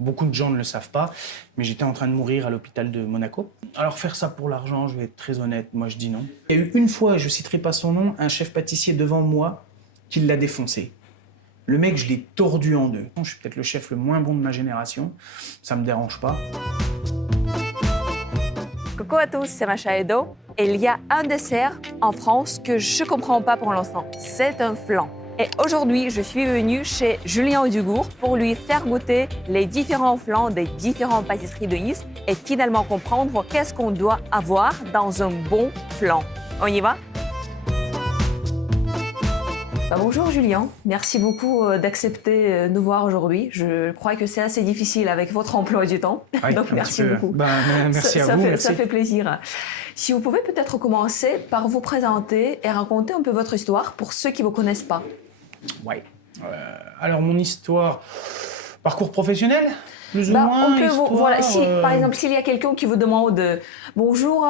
beaucoup de gens ne le savent pas, mais j'étais en train de mourir à l'hôpital de Monaco. Alors faire ça pour l'argent, je vais être très honnête, moi je dis non. Il y a eu une fois, je citerai pas son nom, un chef pâtissier devant moi qui l'a défoncé. Le mec, je l'ai tordu en deux. Je suis peut-être le chef le moins bon de ma génération, ça me dérange pas. Coucou à tous, c'est Macha Edo. Et il y a un dessert en France que je ne comprends pas pour l'instant. C'est un flan. Et aujourd'hui, je suis venue chez Julien Dugour pour lui faire goûter les différents flans des différentes pâtisseries de Nice et finalement comprendre qu'est-ce qu'on doit avoir dans un bon flan. On y va? Bonjour Julien, merci beaucoup d'accepter nous voir aujourd'hui. Je crois que c'est assez difficile avec votre emploi du temps, Oui, donc merci beaucoup. Merci à vous. Merci. Ça fait plaisir. Si vous pouvez peut-être commencer par vous présenter et raconter un peu votre histoire pour ceux qui ne vous connaissent pas. Oui. Alors mon histoire, parcours professionnel, plus ou On moins. peut histoire, voilà, par exemple, s'il y a quelqu'un qui vous demande « Bonjour,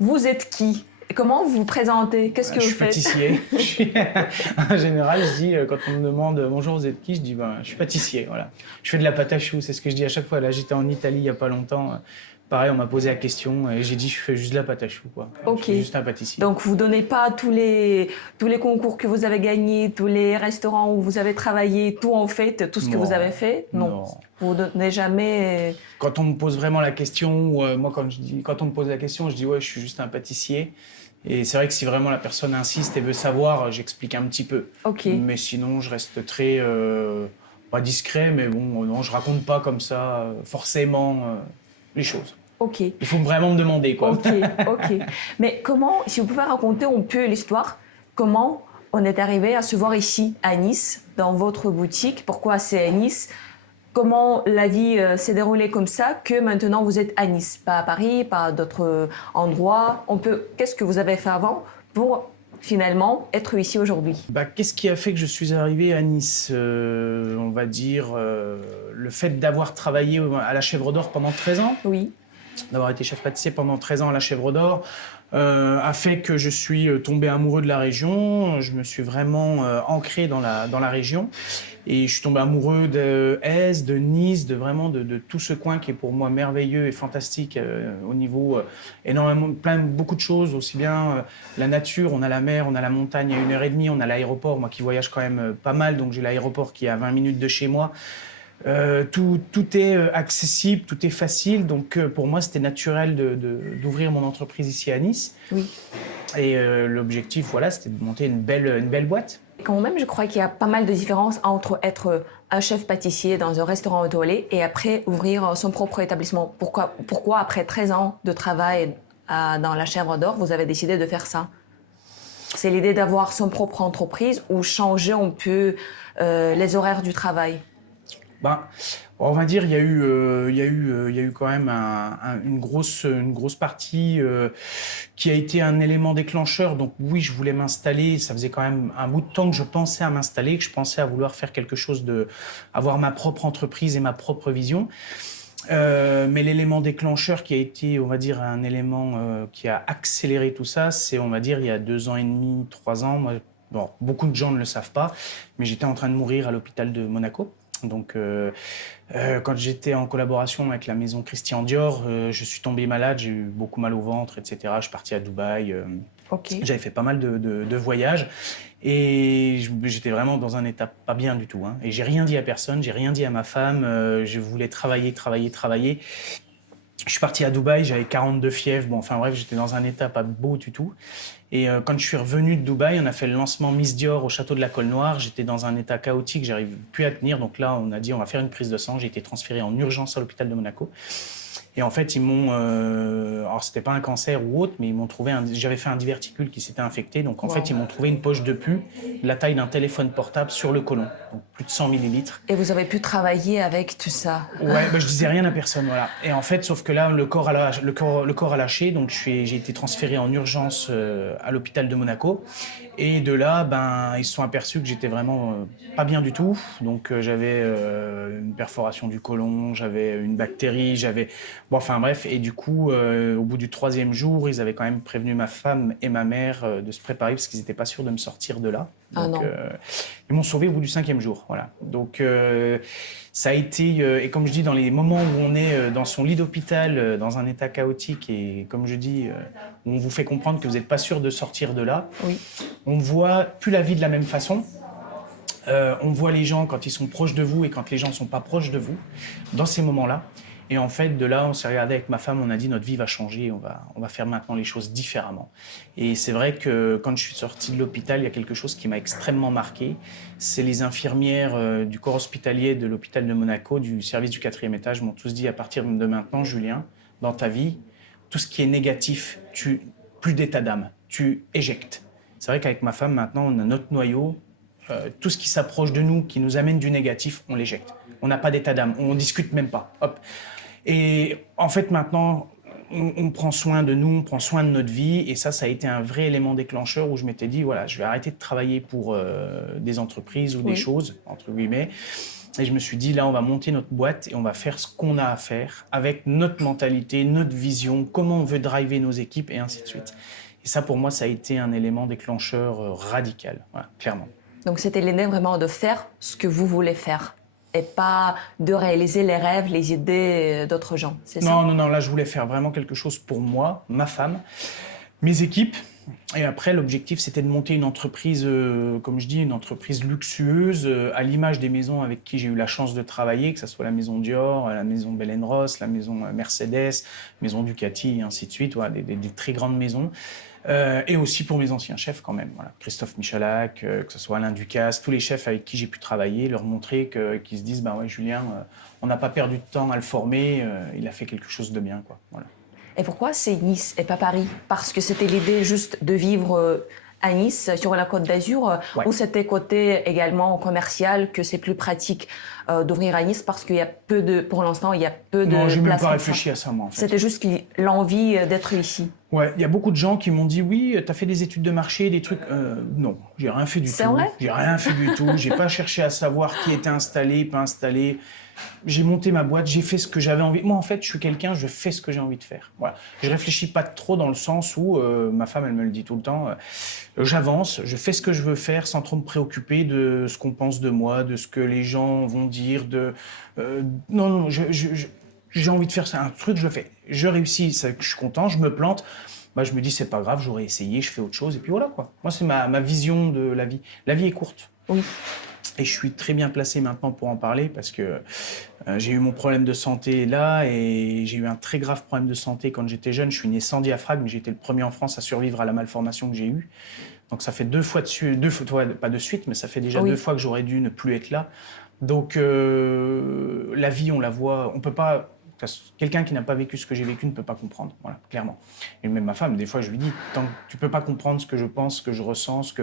vous êtes qui ?» Comment vous vous présentez? Qu'est-ce que vous faites? Je suis pâtissier. En général, je dis, quand on me demande « Bonjour, vous êtes qui ?» Je dis je suis pâtissier, voilà. Je fais de la pâte à choux, c'est ce que je dis à chaque fois. Là, j'étais en Italie il n'y a pas longtemps. Pareil, on m'a posé la question et j'ai dit je fais juste de la pâte à choux, quoi. Ok. Je suis juste un pâtissier. Donc vous ne donnez pas tous les concours que vous avez gagnés, tous les restaurants où vous avez travaillé, tout en fait, tout ce que vous avez fait? Non. Vous ne donnez jamais... Quand on me pose vraiment la question, moi quand on me pose la question, je dis ouais, je suis juste un pâtissier. Et c'est vrai que si vraiment la personne insiste et veut savoir, j'explique un petit peu. Ok. Mais sinon, je reste très, pas discret, mais bon, non, je raconte pas comme ça forcément les choses. Ok. Il faut vraiment me demander, quoi. Ok. Mais comment, si vous pouvez raconter un peu l'histoire, comment on est arrivé à se voir ici, à Nice, dans votre boutique? Pourquoi c'est à Nice? Comment la vie s'est déroulée comme ça que maintenant vous êtes à Nice, pas à Paris, pas à d'autres endroits? Qu'est-ce que vous avez fait avant pour finalement être ici aujourd'hui? Qu'est-ce qui a fait que je suis arrivé à Nice? On va dire le fait d'avoir travaillé à la Chèvre d'Or pendant 13 ans. Oui. D'avoir été chef pâtissier pendant 13 ans à la Chèvre d'Or a fait que je suis tombé amoureux de la région. Je me suis vraiment ancré dans la région. Et je suis tombé amoureux de Aise, de Nice, de tout ce coin qui est pour moi merveilleux et fantastique au niveau beaucoup de choses, aussi bien la nature, on a la mer, on a la montagne à 1h30, on a l'aéroport, moi qui voyage quand même pas mal, donc j'ai l'aéroport qui est à 20 minutes de chez moi. Tout est accessible, tout est facile, donc pour moi c'était naturel d'ouvrir mon entreprise ici à Nice. Oui. Et l'objectif, voilà, c'était de monter une belle boîte. Quand même, je crois qu'il y a pas mal de différences entre être un chef pâtissier dans un restaurant étoilé et après ouvrir son propre établissement. Pourquoi après 13 ans de travail dans la Chèvre d'Or, vous avez décidé de faire ça? C'est l'idée d'avoir son propre entreprise ou changer un peu les horaires du travail? On va dire il y a eu quand même une grosse partie qui a été un élément déclencheur. Donc oui, je voulais m'installer. Ça faisait quand même un bout de temps que je pensais à m'installer, que je pensais à vouloir faire quelque chose avoir ma propre entreprise et ma propre vision. Mais l'élément déclencheur qui a été, on va dire, un élément qui a accéléré tout ça, c'est, on va dire, il y a 2 ans et demi, 3 ans. Moi, beaucoup de gens ne le savent pas, mais j'étais en train de mourir à l'hôpital de Monaco. Donc, quand j'étais en collaboration avec la maison Christian Dior, je suis tombé malade, j'ai eu beaucoup mal au ventre, etc. Je suis parti à Dubaï. Okay. J'avais fait pas mal de voyages et j'étais vraiment dans un état pas bien du tout. Et j'ai rien dit à personne, j'ai rien dit à ma femme. Je voulais travailler. Je suis parti à Dubaï, j'avais 42 fièvres. Bon, enfin bref, j'étais dans un état pas beau du tout. Et quand je suis revenu de Dubaï, on a fait le lancement Miss Dior au château de la Colle-Noire. J'étais dans un état chaotique, j'arrive plus à tenir. Donc là, on a dit on va faire une prise de sang. J'ai été transféré en urgence à l'hôpital de Monaco. Et en fait, ils m'ont... alors, c'était pas un cancer ou autre, mais ils m'ont trouvé... J'avais fait un diverticule qui s'était infecté. Donc, en fait, ils m'ont trouvé une poche de pus de la taille d'un téléphone portable sur le côlon. Donc, plus de 100 millilitres. Et vous avez pu travailler avec tout ça? Ouais, je disais rien à personne, voilà. Et en fait, sauf que là, le corps a lâché. Donc, j'ai été transféré en urgence à l'hôpital de Monaco. Et de là, ils se sont aperçus que j'étais vraiment pas bien du tout. Donc, j'avais une perforation du côlon, j'avais une bactérie, j'avais... Bon, enfin bref, et du coup, au bout du 3e jour, ils avaient quand même prévenu ma femme et ma mère de se préparer parce qu'ils n'étaient pas sûrs de me sortir de là. Donc, ils m'ont sauvé au bout du 5e jour, voilà. Donc, Ça a été, et comme je dis, dans les moments où on est dans son lit d'hôpital, dans un état chaotique, et comme je dis, où on vous fait comprendre que vous n'êtes pas sûr de sortir de là, Oui. on ne voit plus la vie de la même façon. On voit les gens quand ils sont proches de vous et quand les gens ne sont pas proches de vous, dans ces moments-là. Et en fait, de là, on s'est regardé avec ma femme, on a dit notre vie va changer, on va faire maintenant les choses différemment. Et c'est vrai que quand je suis sorti de l'hôpital, il y a quelque chose qui m'a extrêmement marqué. C'est les infirmières du corps hospitalier de l'hôpital de Monaco, du service du 4e étage, m'ont tous dit à partir de maintenant, Julien, dans ta vie, tout ce qui est négatif, plus d'état d'âme, tu éjectes. C'est vrai qu'avec ma femme, maintenant, on a notre noyau. Tout ce qui s'approche de nous, qui nous amène du négatif, on l'éjecte. On n'a pas d'état d'âme, on ne discute même pas. Hop. Et en fait, maintenant, on prend soin de nous, on prend soin de notre vie. Et ça a été un vrai élément déclencheur où je m'étais dit, voilà, je vais arrêter de travailler pour des entreprises ou des choses, entre guillemets. Et je me suis dit, là, on va monter notre boîte et on va faire ce qu'on a à faire avec notre mentalité, notre vision, comment on veut driver nos équipes et ainsi de suite. Et ça, pour moi, ça a été un élément déclencheur radical, voilà, clairement. Donc c'était l'idée vraiment de faire ce que vous voulez faire et pas de réaliser les rêves, les idées d'autres gens, c'est ça? Non, là je voulais faire vraiment quelque chose pour moi, ma femme, mes équipes. Et après l'objectif c'était de monter une entreprise, comme je dis, une entreprise luxueuse, à l'image des maisons avec qui j'ai eu la chance de travailler, que ce soit la maison Dior, la maison Bell & Ross, la maison Mercedes, maison Ducati et ainsi de suite, voilà, des très grandes maisons. Et aussi pour mes anciens chefs quand même, voilà. Christophe Michalak, que ce soit Alain Ducasse, tous les chefs avec qui j'ai pu travailler, leur montrer qu'ils se disent, bah ouais Julien, on n'a pas perdu de temps à le former, il a fait quelque chose de bien, quoi. Voilà. Et pourquoi c'est Nice et pas Paris? Parce que c'était l'idée juste de vivre à Nice, sur la Côte d'Azur, Ouais. ou c'était côté également commercial que c'est plus pratique d'ouvrir à Nice parce qu'il y a pour l'instant, il y a peu de Non, j'ai même places pas comme réfléchi ça. à ça, moi, en fait. C'était juste l'envie d'être ici. Ouais, il y a beaucoup de gens qui m'ont dit oui, t'as fait des études de marché, des trucs. Non, j'ai rien fait du tout. C'est vrai? J'ai rien fait du tout. J'ai pas cherché à savoir qui était installé, pas installé. J'ai monté ma boîte, j'ai fait ce que j'avais envie. Moi, en fait, je suis quelqu'un, je fais ce que j'ai envie de faire. Voilà. Je réfléchis pas trop dans le sens où ma femme, elle me le dit tout le temps. J'avance, je fais ce que je veux faire sans trop me préoccuper de ce qu'on pense de moi, de ce que les gens vont dire. Non, j'ai envie de faire ça, un truc, je le fais. Je réussis, je suis content, je me plante. Bah, je me dis, c'est pas grave, j'aurais essayé, je fais autre chose. Et puis voilà, quoi. Moi, c'est ma vision de la vie. La vie est courte. Oui. Et je suis très bien placé maintenant pour en parler parce que j'ai eu mon problème de santé là et j'ai eu un très grave problème de santé quand j'étais jeune. Je suis né sans diaphragme, j'ai été le premier en France à survivre à la malformation que j'ai eue. Donc ça fait deux fois, pas de suite, mais ça fait déjà 2 fois que j'aurais dû ne plus être là. Donc la vie, on la voit, on peut pas. Quelqu'un qui n'a pas vécu ce que j'ai vécu ne peut pas comprendre, voilà, clairement. Et même ma femme, des fois, je lui dis, tant que tu peux pas comprendre ce que je pense, ce que je ressens,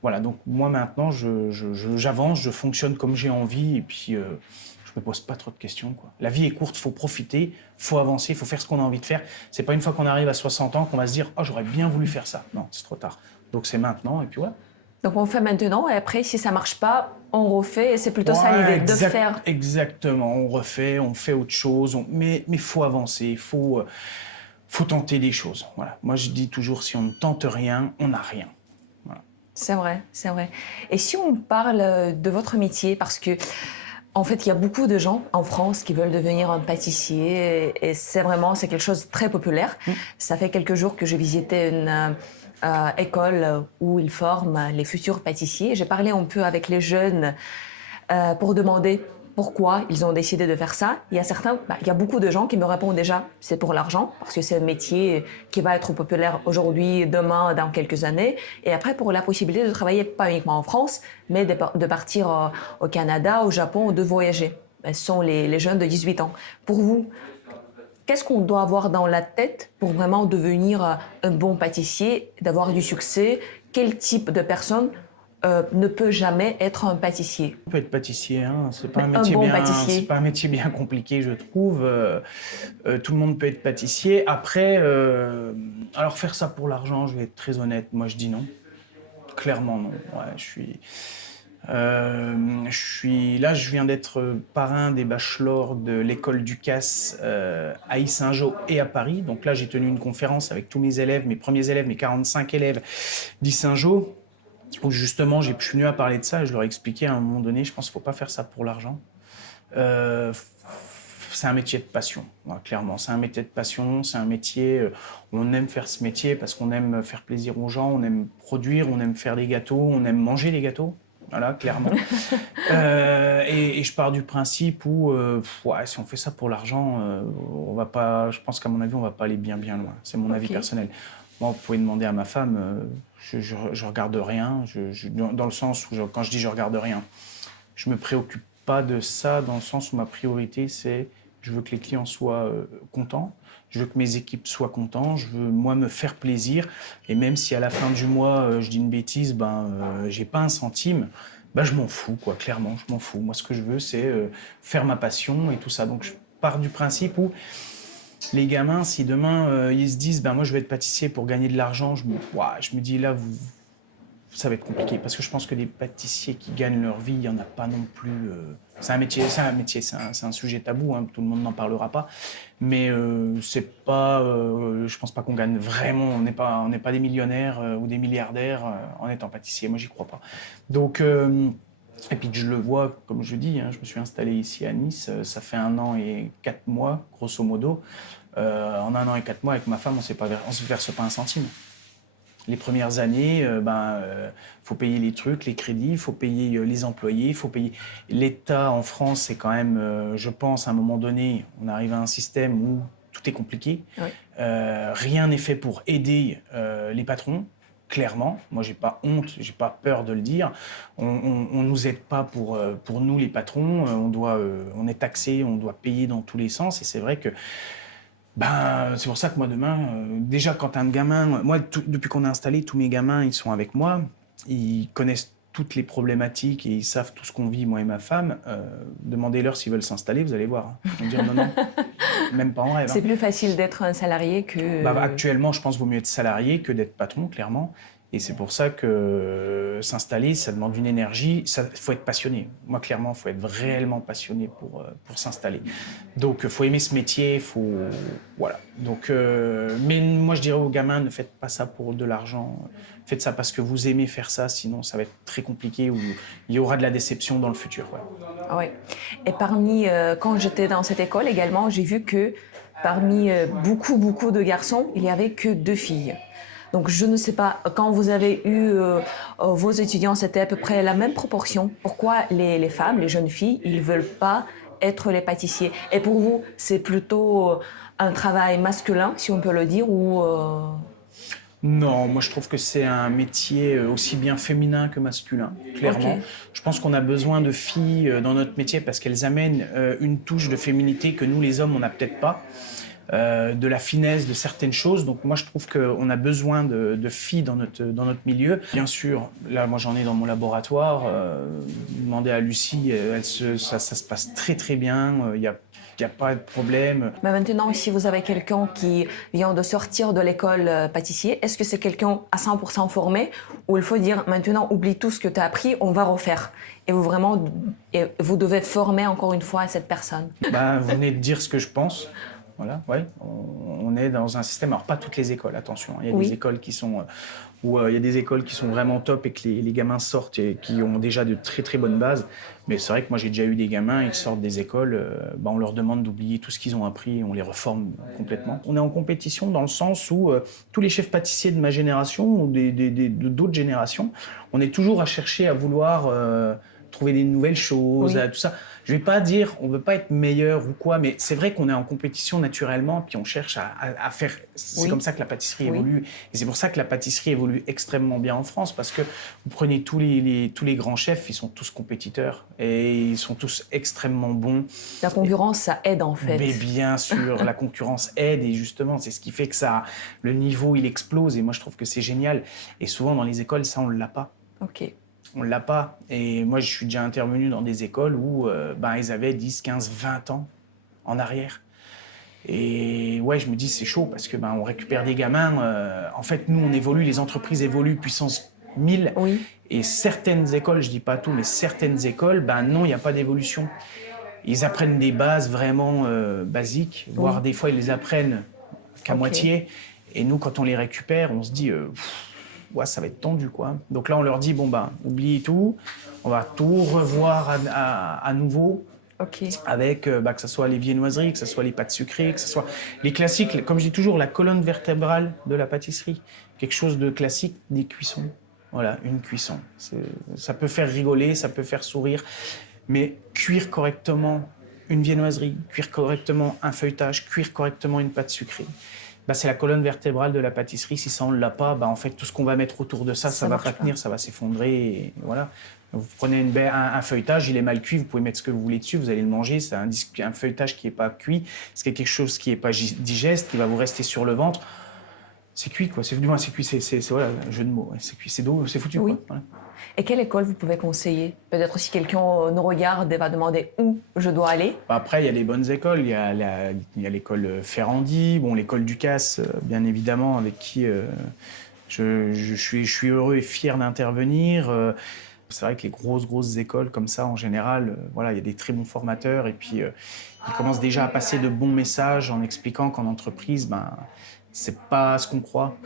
voilà. Donc moi maintenant, j'avance, je fonctionne comme j'ai envie, et puis je me pose pas trop de questions, quoi. La vie est courte, faut profiter, faut avancer, faut faire ce qu'on a envie de faire. C'est pas une fois qu'on arrive à 60 ans qu'on va se dire, oh j'aurais bien voulu faire ça. Non, c'est trop tard. Donc c'est maintenant, et puis voilà. Donc on fait maintenant et après, si ça marche pas, on refait. Et c'est plutôt ça l'idée, de faire. Exactement, on refait, on fait autre chose. Mais faut avancer, il faut tenter des choses. Voilà. Moi, je dis toujours, si on ne tente rien, on n'a rien. Voilà. C'est vrai, c'est vrai. Et si on parle de votre métier, parce que en fait, il y a beaucoup de gens en France qui veulent devenir un pâtissier et c'est quelque chose de très populaire. Ça fait quelques jours que je visitais une école où ils forment les futurs pâtissiers. J'ai parlé un peu avec les jeunes pour demander pourquoi ils ont décidé de faire ça. Il y a beaucoup de gens qui me répondent déjà, c'est pour l'argent, parce que c'est un métier qui va être populaire aujourd'hui, demain, dans quelques années. Et après, pour la possibilité de travailler pas uniquement en France, mais de partir au Canada, au Japon, de voyager. Ce sont les jeunes de 18 ans. Pour vous, qu'est-ce qu'on doit avoir dans la tête pour vraiment devenir un bon pâtissier, d'avoir du succès? Quel type de personne ne peut jamais être un pâtissier? On peut être pâtissier, hein. C'est pas pâtissier. C'est pas un métier bien compliqué, je trouve. Tout le monde peut être pâtissier. Après, alors faire ça pour l'argent, je vais être très honnête, moi je dis non. Clairement non. Ouais, je viens d'être parrain des bachelors de l'école Ducasse à Yssingeaux et à Paris. Donc là, j'ai tenu une conférence avec tous mes élèves, mes premiers élèves, mes 45 élèves d'Yssingeaux, où justement, je suis venu à parler de ça et je leur ai expliqué à un moment donné, je pense qu'il ne faut pas faire ça pour l'argent. c'est un métier de passion, clairement. C'est un métier de passion, c'est un métier... on aime faire ce métier parce qu'on aime faire plaisir aux gens, on aime produire, on aime faire des gâteaux, on aime manger les gâteaux. Voilà, clairement. Et je pars du principe où, si on fait ça pour l'argent, on va pas... Je pense qu'à mon avis, on va pas aller bien loin. C'est mon avis personnel. Moi, vous pouvez demander à ma femme, je regarde rien, dans le sens où, quand je dis je regarde rien, je me préoccupe pas de ça, dans le sens où ma priorité, c'est je veux que les clients soient contents, je veux que mes équipes soient contents, je veux, moi, me faire plaisir. Et même si à la fin du mois, je dis une bêtise, j'ai pas un centime, je m'en fous, quoi, clairement, je m'en fous. Moi, ce que je veux, c'est faire ma passion et tout ça. Donc, je pars du principe où les gamins, si demain, ils se disent, moi, je vais être pâtissier pour gagner de l'argent, je me dis, là, ça va être compliqué. Parce que je pense que des pâtissiers qui gagnent leur vie, il n'y en a pas non plus... C'est un métier, c'est un sujet tabou, hein, tout le monde n'en parlera pas. Mais c'est pas... je pense pas qu'on gagne vraiment... On n'est pas des millionnaires ou des milliardaires en étant pâtissier. Moi, j'y crois pas. Donc... et puis je le vois, comme je dis, je me suis installé ici à Nice, ça fait 1 an et 4 mois, grosso modo. En 1 an et 4 mois, avec ma femme, on se verse pas un centime. Les premières années, faut payer les trucs, les crédits, faut payer les employés, faut payer... L'État en France, c'est quand même, je pense, à un moment donné, on arrive à un système où tout est compliqué. Oui. Rien n'est fait pour aider les patrons. Clairement, moi j'ai pas honte, j'ai pas peur de le dire. On nous aide pas pour nous les patrons. On est taxé, on doit payer dans tous les sens. Et c'est vrai que c'est pour ça que moi demain, déjà quand un gamin, moi depuis qu'on est installé, tous mes gamins ils sont avec moi, ils connaissent toutes les problématiques et ils savent tout ce qu'on vit moi et ma femme. Demandez-leur s'ils veulent s'installer, vous allez voir. Ils vont dire non, même pas en rêve. C'est plus facile d'être un salarié que... Actuellement, je pense qu'il vaut mieux être salarié que d'être patron, clairement. Et c'est pour ça que s'installer, ça demande une énergie. Il faut être passionné. Moi, clairement, il faut être réellement passionné pour s'installer. Donc, il faut aimer ce métier. Voilà. Donc, mais moi, je dirais aux gamins, ne faites pas ça pour de l'argent. Faites ça parce que vous aimez faire ça. Sinon, ça va être très compliqué ou il y aura de la déception dans le futur. Ouais. Oui. Et quand j'étais dans cette école également, j'ai vu que parmi beaucoup de garçons, il n'y avait que 2 filles. Donc, je ne sais pas, quand vous avez eu vos étudiants, c'était à peu près la même proportion. Pourquoi les femmes, les jeunes filles, ils ne veulent pas être les pâtissiers? Et pour vous, c'est plutôt un travail masculin, si on peut le dire, ou... Non, moi je trouve que c'est un métier aussi bien féminin que masculin, clairement. Okay. Je pense qu'on a besoin de filles dans notre métier parce qu'elles amènent une touche de féminité que nous les hommes, on n'a peut-être pas. De la finesse de certaines choses. Donc moi, je trouve qu'on a besoin de filles dans notre milieu. Bien sûr, là, moi, j'en ai dans mon laboratoire. Demandez à Lucie, ça se passe très, très bien. Il n'y a pas de problème. Mais maintenant, si vous avez quelqu'un qui vient de sortir de l'école pâtissier, est-ce que c'est quelqu'un à 100% formé ou il faut dire maintenant, oublie tout ce que tu as appris, on va refaire? Et vous devez former encore une fois cette personne. Vous venez de dire ce que je pense. Voilà, ouais. On est dans un système, alors pas toutes les écoles, attention. Il y a des écoles qui sont il y a des écoles qui sont vraiment top et que les gamins sortent et qui ont déjà de très très bonnes bases. Mais c'est vrai que moi j'ai déjà eu des gamins, ils sortent des écoles, on leur demande d'oublier tout ce qu'ils ont appris et on les reforme complètement. On est en compétition dans le sens où tous les chefs pâtissiers de ma génération ou d'autres générations, on est toujours à chercher à vouloir trouver des nouvelles choses, tout ça. Je ne vais pas dire, on ne veut pas être meilleur ou quoi, mais c'est vrai qu'on est en compétition naturellement, puis on cherche à faire... C'est comme ça que la pâtisserie évolue. Et c'est pour ça que la pâtisserie évolue extrêmement bien en France, parce que vous prenez tous les grands chefs, ils sont tous compétiteurs et ils sont tous extrêmement bons. La concurrence, ça aide en fait. Mais bien sûr, la concurrence aide et justement, c'est ce qui fait que le niveau, il explose et moi, je trouve que c'est génial. Et souvent, dans les écoles, ça, on ne l'a pas. Ok. On ne l'a pas. Et moi, je suis déjà intervenu dans des écoles où ils avaient 10, 15, 20 ans en arrière. Et ouais, je me dis, c'est chaud parce que on récupère des gamins. En fait, nous, on évolue, les entreprises évoluent puissance 1000. Oui. Et certaines écoles, je dis pas tout, mais certaines écoles, non, il n'y a pas d'évolution. Ils apprennent des bases vraiment basiques, voire des fois, ils les apprennent qu'à moitié. Et nous, quand on les récupère, on se dit... ça va être tendu, quoi. Donc là, on leur dit, oubliez tout, on va tout revoir à nouveau. Ok. avec que ce soit les viennoiseries, que ce soit les pâtes sucrées, que ce soit les classiques, comme je dis toujours, la colonne vertébrale de la pâtisserie. Quelque chose de classique, des cuissons. Voilà, une cuisson. Ça peut faire rigoler, ça peut faire sourire, mais cuire correctement une viennoiserie, cuire correctement un feuilletage, cuire correctement une pâte sucrée, c'est la colonne vertébrale de la pâtisserie. Si ça, on ne l'a pas, en fait, tout ce qu'on va mettre autour de ça ne va pas tenir, ça va s'effondrer. Et voilà. Vous prenez un feuilletage, il est mal cuit, vous pouvez mettre ce que vous voulez dessus, vous allez le manger. C'est un feuilletage qui n'est pas cuit, c'est quelque chose qui n'est pas digeste, qui va vous rester sur le ventre. C'est cuit, quoi. C'est cuit, c'est voilà, un jeu de mots. Ouais. C'est cuit, c'est d'eau, c'est foutu, oui. Quoi. Voilà. Et quelle école vous pouvez conseiller? Peut-être si quelqu'un nous regarde et va demander où je dois aller. Après, il y a les bonnes écoles. Il y a l'école Ferrandi, l'école Ducasse, bien évidemment, avec qui je suis heureux et fier d'intervenir. C'est vrai que les grosses écoles comme ça, en général, il y a des très bons formateurs. Et puis, ils commencent déjà à passer de bons messages en expliquant qu'en entreprise, c'est pas ce qu'on croit.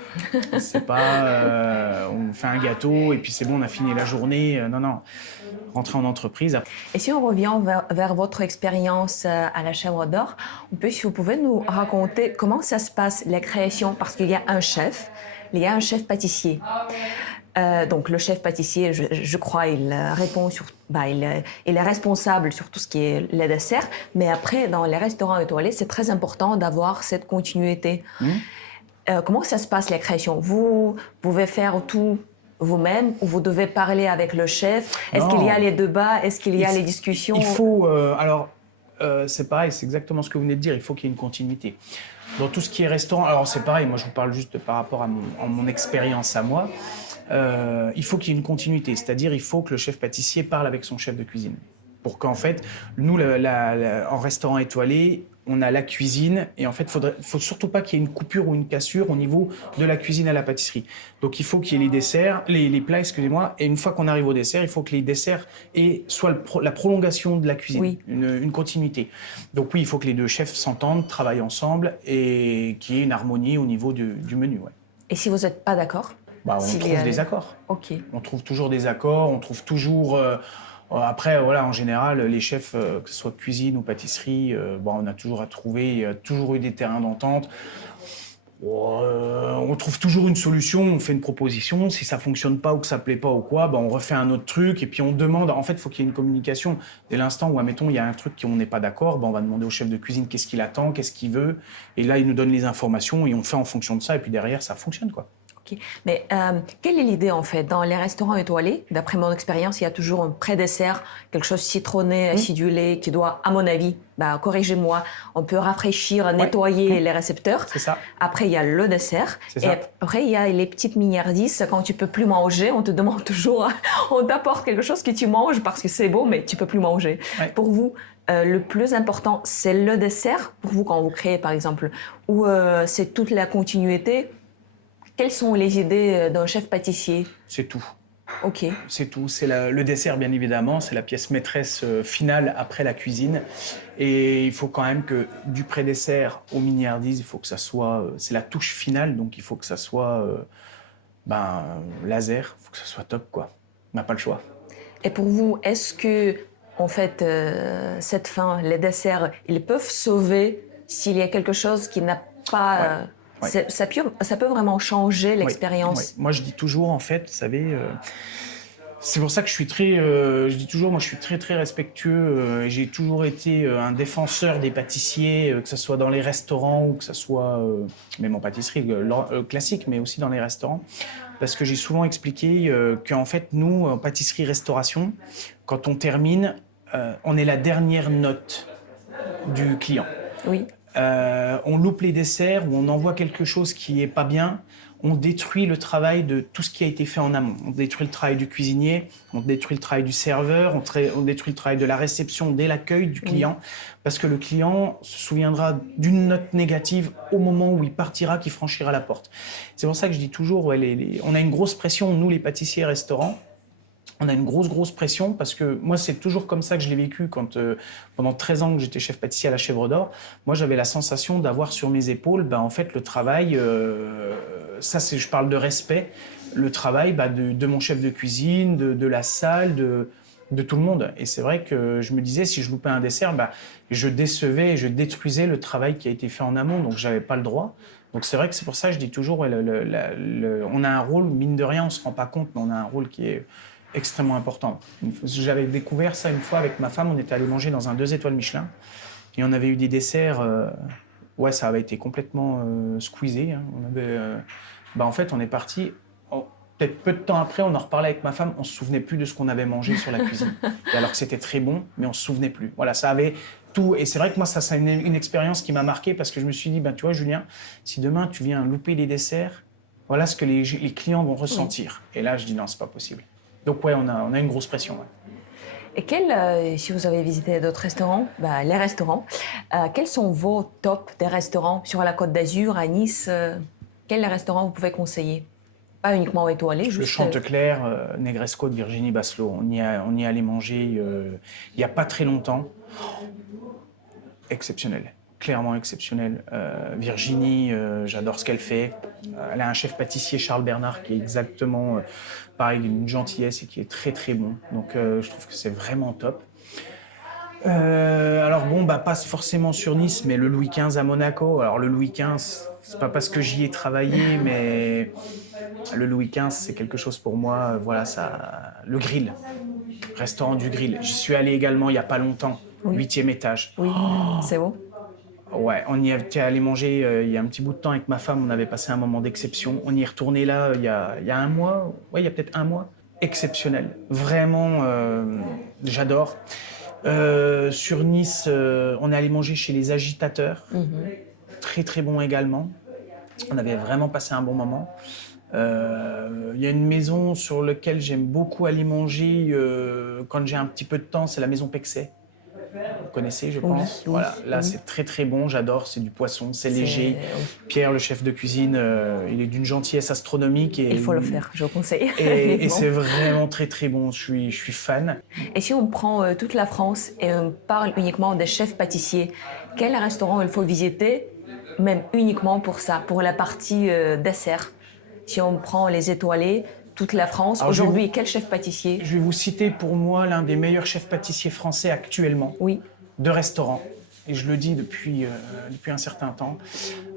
C'est pas on fait un gâteau et puis c'est bon, on a fini la journée. Non. Rentrer en entreprise. Et si on revient vers votre expérience à la Chèvre d'Or, si vous pouvez nous raconter comment ça se passe, la création, parce qu'il y a un chef, il y a un chef pâtissier. Donc le chef pâtissier, je crois, il répond il est responsable sur tout ce qui est les desserts, mais après, dans les restaurants étoilés, c'est très important d'avoir cette continuité. Comment ça se passe, la création? Vous pouvez faire tout vous-même ou vous devez parler avec le chef? Est-ce qu'il y a les débats? Est-ce qu'il y a les discussions? Il faut... c'est pareil, c'est exactement ce que vous venez de dire, il faut qu'il y ait une continuité. Dans tout ce qui est restaurant, alors c'est pareil, moi je vous parle juste par rapport à mon expérience à moi, il faut qu'il y ait une continuité, c'est-à-dire il faut que le chef pâtissier parle avec son chef de cuisine. Pour qu'en fait, nous, en restaurant étoilé, on a la cuisine et en fait, faut surtout pas qu'il y ait une coupure ou une cassure au niveau de la cuisine à la pâtisserie. Donc, il faut qu'il y ait les desserts, les plats, excusez-moi, et une fois qu'on arrive au dessert, il faut que les desserts soient la prolongation de la cuisine, oui. une continuité. Donc oui, il faut que les deux chefs s'entendent, travaillent ensemble et qu'il y ait une harmonie au niveau du menu. Ouais. Et si vous n'êtes pas d'accord? On trouve des accords. Ok. On trouve toujours des accords, on trouve toujours... Après, en général, les chefs, que ce soit cuisine ou pâtisserie, on a toujours à trouver, il y a toujours eu des terrains d'entente. On trouve toujours une solution, on fait une proposition. Si ça ne fonctionne pas ou que ça ne plaît pas ou quoi, on refait un autre truc et puis on demande. En fait, il faut qu'il y ait une communication. Dès l'instant où, admettons, il y a un truc qu'on n'est pas d'accord, on va demander au chef de cuisine qu'est-ce qu'il attend, qu'est-ce qu'il veut. Et là, il nous donne les informations et on fait en fonction de ça. Et puis derrière, ça fonctionne, quoi. Okay. Mais quelle est l'idée en fait? Dans les restaurants étoilés, d'après mon expérience, il y a toujours un pré-dessert, quelque chose citronné, acidulé, qui doit, à mon avis, corrigez-moi, on peut rafraîchir, nettoyer les récepteurs. C'est ça. Après, il y a le dessert. Et après, il y a les petites mignardises. Quand tu peux plus manger, on te demande toujours, on t'apporte quelque chose que tu manges parce que c'est beau, mais tu peux plus manger. Ouais. Pour vous, le plus important, c'est le dessert. Pour vous, quand vous créez, par exemple, ou c'est toute la continuité. Quelles sont les idées d'un chef pâtissier? C'est tout. Ok. C'est tout. C'est le dessert, bien évidemment. C'est la pièce maîtresse finale après la cuisine. Et il faut quand même que du pré-dessert au mini-hardise, il faut que ça soit... c'est la touche finale, donc il faut que ça soit laser. Il faut que ça soit top, quoi. On n'a pas le choix. Et pour vous, est-ce que, en fait, cette fin, les desserts, ils peuvent sauver s'il y a quelque chose qui n'a pas... Ouais. Ça peut vraiment changer l'expérience. Oui. Moi, je dis toujours, en fait, vous savez, c'est pour ça que je suis je dis toujours, moi, je suis très, très respectueux. J'ai toujours été un défenseur des pâtissiers, que ce soit dans les restaurants ou que ce soit, même en pâtisserie classique, mais aussi dans les restaurants. Parce que j'ai souvent expliqué qu'en fait, nous, en pâtisserie-restauration, quand on termine, on est la dernière note du client. Oui. On loupe les desserts ou on envoie quelque chose qui n'est pas bien, on détruit le travail de tout ce qui a été fait en amont. On détruit le travail du cuisinier, on détruit le travail du serveur, on détruit le travail de la réception dès l'accueil du client, parce que le client se souviendra d'une note négative au moment où il partira, qu'il franchira la porte. C'est pour ça que je dis toujours, on a une grosse pression, nous les pâtissiers et restaurants. On a une grosse pression parce que moi, c'est toujours comme ça que je l'ai vécu quand, pendant 13 ans que j'étais chef pâtissier à la Chèvre d'Or. Moi, j'avais la sensation d'avoir sur mes épaules, en fait, le travail, je parle de respect, le travail de mon chef de cuisine, de la salle, de tout le monde. Et c'est vrai que je me disais, si je loupais un dessert, je décevais et je détruisais le travail qui a été fait en amont, donc j'avais pas le droit. Donc c'est vrai que c'est pour ça que je dis toujours, ouais, on a un rôle, mine de rien, on se rend pas compte, mais on a un rôle qui est extrêmement important. J'avais découvert ça une fois avec ma femme, on était allé manger dans un 2 étoiles Michelin, et on avait eu des desserts, ouais, ça avait été complètement squeezé. Hein. En fait, on est parti. Peut-être peu de temps après, on en reparlait avec ma femme, on ne se souvenait plus de ce qu'on avait mangé sur la cuisine. Et alors que c'était très bon, mais on ne se souvenait plus. Voilà, ça avait tout. Et c'est vrai que moi, ça c'est une expérience qui m'a marqué parce que je me suis dit, tu vois, Julien, si demain tu viens louper les desserts, voilà ce que les clients vont ressentir. Et là, je dis non, c'est pas possible. Donc ouais, on a une grosse pression. Ouais. Et si vous avez visité d'autres restaurants, les restaurants, quels sont vos tops des restaurants sur la Côte d'Azur, à Nice quels restaurants vous pouvez conseiller? Pas uniquement étoilé, juste... Le Chanteclair, Negresco de Virginie Basselot. On y est allé manger il n'y a pas très longtemps. Exceptionnel, clairement exceptionnel. Virginie, j'adore ce qu'elle fait. Elle a un chef pâtissier, Charles Bernard, qui est exactement pareil, d'une gentillesse et qui est très très bon. Donc je trouve que c'est vraiment top. Alors bon, pas forcément sur Nice, mais le Louis XV à Monaco. Alors le Louis XV, c'est pas parce que j'y ai travaillé, mais le Louis XV, c'est quelque chose pour moi. Voilà, ça, le grill, restaurant du grill. J'y suis allé également il y a pas longtemps, 8e étage. Oui, c'est beau. Ouais, on y était allé manger il y a un petit bout de temps avec ma femme. On avait passé un moment d'exception. On y est retourné là il y a un mois. Ouais, il y a peut-être un mois. Exceptionnel, vraiment, j'adore. Sur Nice, on est allé manger chez les Agitateurs. Très très bon également. On avait vraiment passé un bon moment. Il y a une maison sur laquelle j'aime beaucoup aller manger quand j'ai un petit peu de temps, c'est la maison Pexet. Vous connaissez, je pense. Oui, voilà, là oui. c'est très très bon, j'adore, c'est du poisson, c'est léger. Pierre, le chef de cuisine, il est d'une gentillesse astronomique. Et il faut le faire, je vous conseille. Et c'est vraiment très très bon, je suis fan. Et si on prend toute la France et on parle uniquement des chefs pâtissiers, quel restaurant il faut visiter, même uniquement pour ça, pour la partie dessert? Si on prend les étoilés, toute la France, aujourd'hui, quel chef pâtissier? Je vais vous citer pour moi l'un des meilleurs chefs pâtissiers français actuellement, de restaurant. Et je le dis depuis un certain temps.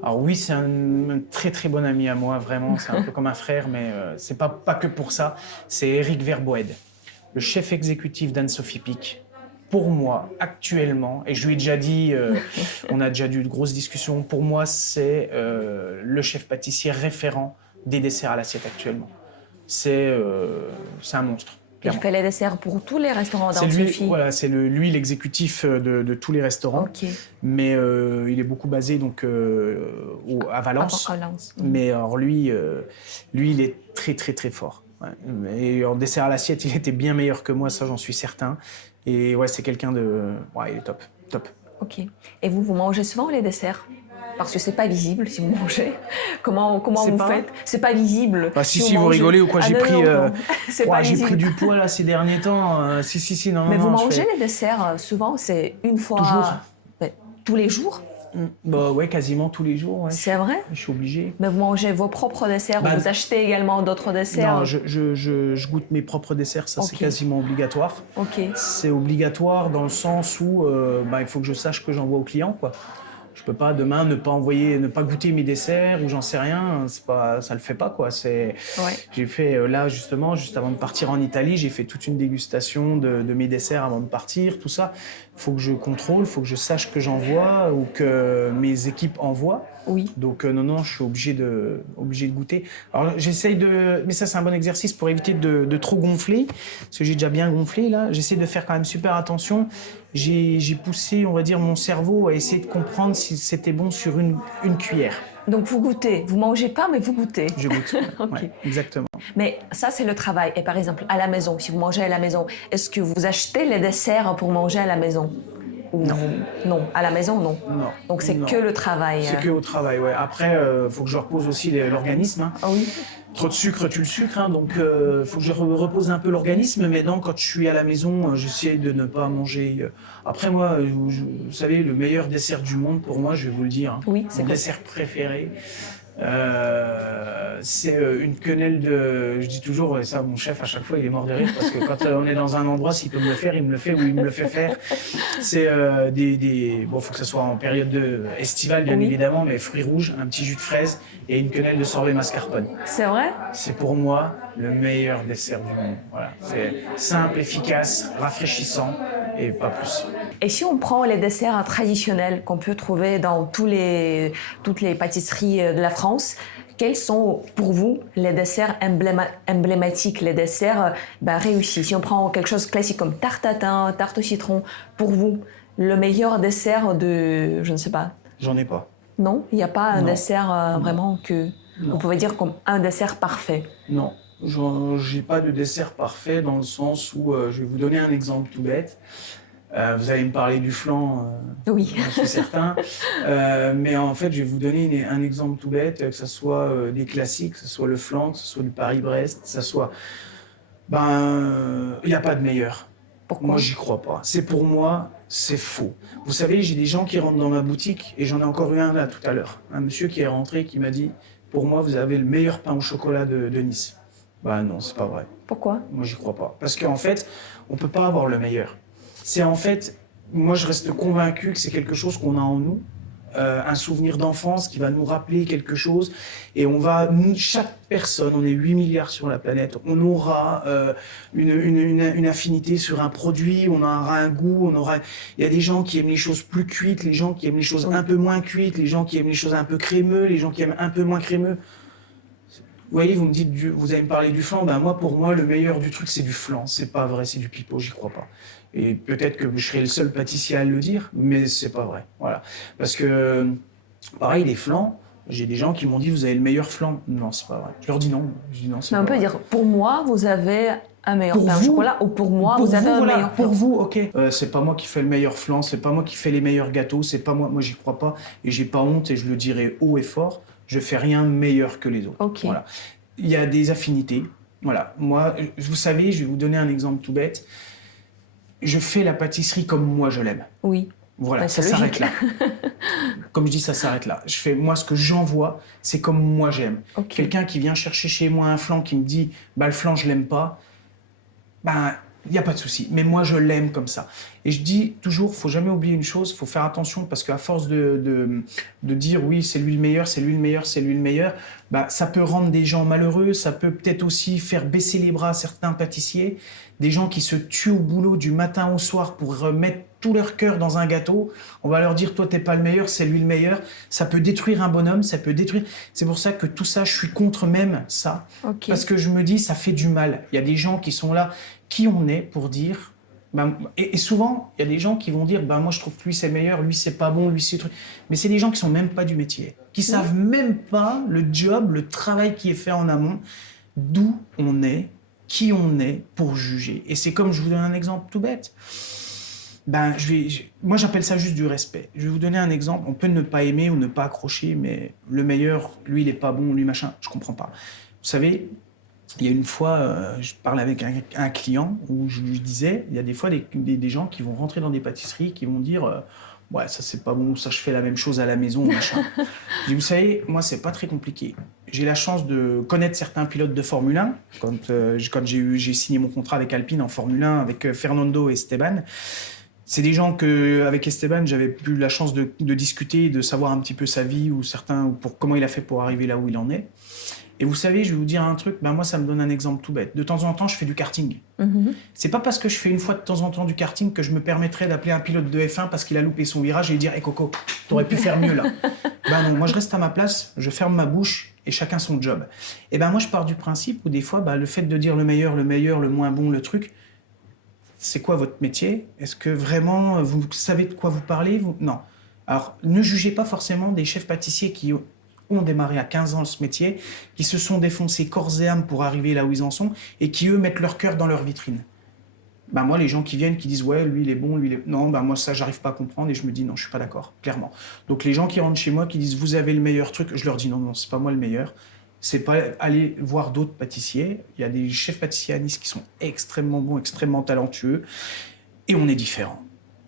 Alors oui, c'est un très très bon ami à moi, vraiment, c'est un peu comme un frère, mais c'est pas que pour ça. C'est Éric Verboed, le chef exécutif d'Anne-Sophie Pic. Pour moi, actuellement, et je lui ai déjà dit, on a déjà eu de grosses discussions, pour moi, c'est le chef pâtissier référent des desserts à l'assiette actuellement. C'est un monstre. Il fait les desserts pour tous les restaurants d'Anne-Sophie. Voilà, c'est lui l'exécutif de tous les restaurants. Okay. Mais il est beaucoup basé donc à Valence. Mais alors lui, il est très très très fort. Ouais. Et en dessert à l'assiette, il était bien meilleur que moi, ça j'en suis certain. Et ouais, c'est quelqu'un de, ouais, il est top, top. Ok. Et vous mangez souvent les desserts? Parce que c'est pas visible si vous mangez. Comment vous faites? C'est pas visible. Si vous rigolez ou quoi? J'ai pris du poids là ces derniers temps. Non. Mais vous mangez les desserts souvent? C'est une fois. Toujours. Tous les jours? Ouais, quasiment tous les jours. Ouais. C'est vrai? Je suis obligé. Mais vous mangez vos propres desserts ou vous achetez également d'autres desserts? Non, je goûte mes propres desserts, ça c'est quasiment obligatoire. C'est obligatoire dans le sens où il faut que je sache que j'envoie au client, quoi. Je peux pas demain ne pas goûter mes desserts ou j'en sais rien, ça le fait pas, quoi. J'ai fait là justement, juste avant de partir en Italie, j'ai fait toute une dégustation de mes desserts avant de partir, tout ça. Il faut que je contrôle, il faut que je sache que j'envoie ou que mes équipes envoient. Oui. Donc non, je suis obligé de goûter. Alors j'essaye mais ça c'est un bon exercice pour éviter de trop gonfler, parce que j'ai déjà bien gonflé là. J'essaie de faire quand même super attention. J'ai poussé, on va dire, mon cerveau à essayer de comprendre si c'était bon sur une cuillère. Donc vous goûtez, vous mangez pas mais vous goûtez. Je goûte, ouais, exactement. Mais ça c'est le travail. Et par exemple à la maison, si vous mangez à la maison, est-ce que vous achetez les desserts pour manger à la maison? Non, à la maison, non. Donc c'est que le travail. C'est que au travail, ouais. Après, faut que je repose aussi l'organisme. Hein. Oui. Trop de sucre tue le sucre, hein, donc faut que je repose un peu l'organisme. Mais non, quand je suis à la maison, j'essaie de ne pas manger. Après moi, vous savez, le meilleur dessert du monde pour moi, je vais vous le dire. Hein, oui, c'est mon dessert préféré. C'est une quenelle de... Je dis toujours, et ça, mon chef, à chaque fois, il est mort de rire, parce que quand on est dans un endroit, s'il peut me le faire, il me le fait ou il me le fait faire. C'est Bon, il faut que ce soit en période estivale, bien évidemment, mais fruits rouges, un petit jus de fraise et une quenelle de sorbet mascarpone. C'est vrai? C'est pour moi le meilleur dessert du monde. Voilà. C'est simple, efficace, rafraîchissant et pas plus. Et si on prend les desserts traditionnels qu'on peut trouver dans toutes les pâtisseries de la France, quels sont pour vous les desserts emblématiques, les desserts réussis? Si on prend quelque chose de classique comme tarte tatin, tarte au citron, pour vous, le meilleur dessert de... je ne sais pas. J'en ai pas. Non? Il n'y a pas un Non. dessert vraiment que Non. on pouvait dire comme un dessert parfait? Non, j'ai pas de dessert parfait dans le sens où je vais vous donner un exemple tout bête. Vous allez me parler du flan, Oui. j'en suis certain. Mais en fait, je vais vous donner un exemple tout bête, que ce soit des classiques, que ce soit le flan, que ce soit du Paris-Brest, que ce soit... il n'y a pas de meilleur. Pourquoi? Moi, j'y crois pas. C'est pour moi, c'est faux. Vous savez, j'ai des gens qui rentrent dans ma boutique, et j'en ai encore eu un là tout à l'heure. Un monsieur qui est rentré, qui m'a dit, pour moi, vous avez le meilleur pain au chocolat de Nice. Non, c'est pas vrai. Pourquoi? Moi, j'y crois pas. Parce qu'en fait, on peut pas avoir le meilleur. C'est en fait, moi, je reste convaincu que c'est quelque chose qu'on a en nous, un souvenir d'enfance qui va nous rappeler quelque chose. Et chaque personne, on est 8 milliards sur la planète, on aura une affinité sur un produit, on aura un goût, il y a des gens qui aiment les choses plus cuites, les gens qui aiment les choses un peu moins cuites, les gens qui aiment les choses un peu crémeux, les gens qui aiment un peu moins crémeux. Vous voyez, vous me dites, vous allez me parler du flan, pour moi, le meilleur du truc, c'est du flan. C'est pas vrai, c'est du pipeau, j'y crois pas. Et peut-être que je serai le seul pâtissier à le dire, mais c'est pas vrai. Voilà. Parce que, pareil, les flans, j'ai des gens qui m'ont dit, vous avez le meilleur flan. Non, c'est pas vrai. Je leur dis non. Je dis non, c'est Mais pas on peut vrai. dire, pour moi, vous avez un meilleur Pour pain au vous, chocolat, ou pour moi, Pour vous avez un voilà, meilleur pour flan. vous, ok. C'est pas moi qui fais le meilleur flan, c'est pas moi qui fais les meilleurs gâteaux, c'est pas moi. Moi, j'y crois pas. Et j'ai pas honte, et je le dirai haut et fort. Je fais rien meilleur que les autres. Ok. Voilà. Il y a des affinités. Voilà. Moi, vous savez, je vais vous donner un exemple tout bête. Je fais la pâtisserie comme moi je l'aime. Oui. Voilà, Bah, ça c'est s'arrête logique. là. Comme je dis, ça s'arrête là. Moi, ce que j'envoie, c'est comme moi j'aime. Ok. Quelqu'un qui vient chercher chez moi un flan qui me dit, le flan, je l'aime pas, il n'y a pas de souci. Mais moi, je l'aime comme ça. Et je dis toujours, faut jamais oublier une chose, faut faire attention parce qu'à force de dire oui, c'est lui le meilleur, c'est lui le meilleur, c'est lui le meilleur, ça peut rendre des gens malheureux, ça peut peut-être aussi faire baisser les bras à certains pâtissiers, des gens qui se tuent au boulot du matin au soir pour remettre tout leur cœur dans un gâteau. On va leur dire, toi, t'es pas le meilleur, c'est lui le meilleur. Ça peut détruire un bonhomme, ça peut détruire... C'est pour ça que tout ça, je suis contre même ça. Ok. Parce que je me dis, ça fait du mal. Il y a des gens qui sont là, qui on est pour dire... et souvent, il y a des gens qui vont dire, moi, je trouve que lui, c'est meilleur, lui, c'est pas bon, lui, c'est truc. Mais c'est des gens qui sont même pas du métier, qui savent même pas le job, le travail qui est fait en amont, d'où on est, qui on est pour juger. Et c'est comme, je vous donne un exemple tout bête. Moi, j'appelle ça juste du respect. Je vais vous donner un exemple. On peut ne pas aimer ou ne pas accrocher, mais le meilleur, lui, il est pas bon, lui, machin, je comprends pas. Vous savez, il y a une fois, je parlais avec un client où je lui disais, il y a des fois des gens qui vont rentrer dans des pâtisseries, qui vont dire ouais, ça c'est pas bon, ça je fais la même chose à la maison, machin. Je dis, vous savez, moi c'est pas très compliqué. J'ai la chance de connaître certains pilotes de Formule 1. Quand j'ai signé mon contrat avec Alpine en Formule 1 avec Fernando et Esteban, c'est des gens avec Esteban, j'avais eu la chance de discuter, de savoir un petit peu sa vie ou comment il a fait pour arriver là où il en est. Et vous savez, je vais vous dire un truc, moi ça me donne un exemple tout bête. De temps en temps, je fais du karting. C'est pas parce que je fais une fois de temps en temps du karting que je me permettrais d'appeler un pilote de F1 parce qu'il a loupé son virage et lui dire hey, « Coco, t'aurais pu faire mieux là ». Non, moi je reste à ma place, je ferme ma bouche et chacun son job. Et moi je pars du principe où des fois, le fait de dire le meilleur, le moins bon, le truc, c'est quoi votre métier? Est-ce que vraiment vous savez de quoi vous parlez? Non. Alors, ne jugez pas forcément des chefs pâtissiers qui ont démarré à 15 ans ce métier, qui se sont défoncés corps et âme pour arriver là où ils en sont, et qui, eux, mettent leur cœur dans leur vitrine. Moi, les gens qui viennent, qui disent « ouais, lui, il est bon, lui, il est... » Non, moi, ça, j'arrive pas à comprendre, et je me dis « non, je suis pas d'accord, clairement. » Donc, les gens qui rentrent chez moi, qui disent « vous avez le meilleur truc », je leur dis « non, c'est pas moi le meilleur. » C'est pas aller voir d'autres pâtissiers. Il y a des chefs pâtissiers à Nice qui sont extrêmement bons, extrêmement talentueux, et on est différents.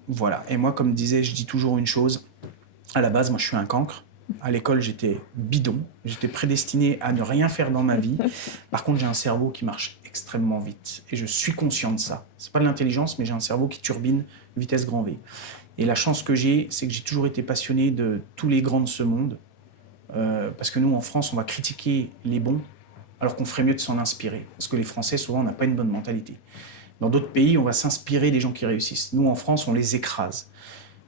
Voilà. Et moi, comme je dis toujours une chose, à la base, moi, je suis un cancre. À l'école, j'étais bidon. J'étais prédestiné à ne rien faire dans ma vie. Par contre, j'ai un cerveau qui marche extrêmement vite. Et je suis conscient de ça. C'est pas de l'intelligence, mais j'ai un cerveau qui turbine vitesse grand V. Et la chance que j'ai, c'est que j'ai toujours été passionné de tous les grands de ce monde. Parce que nous, en France, on va critiquer les bons, alors qu'on ferait mieux de s'en inspirer. Parce que les Français, souvent, n'ont pas une bonne mentalité. Dans d'autres pays, on va s'inspirer des gens qui réussissent. Nous, en France, on les écrase.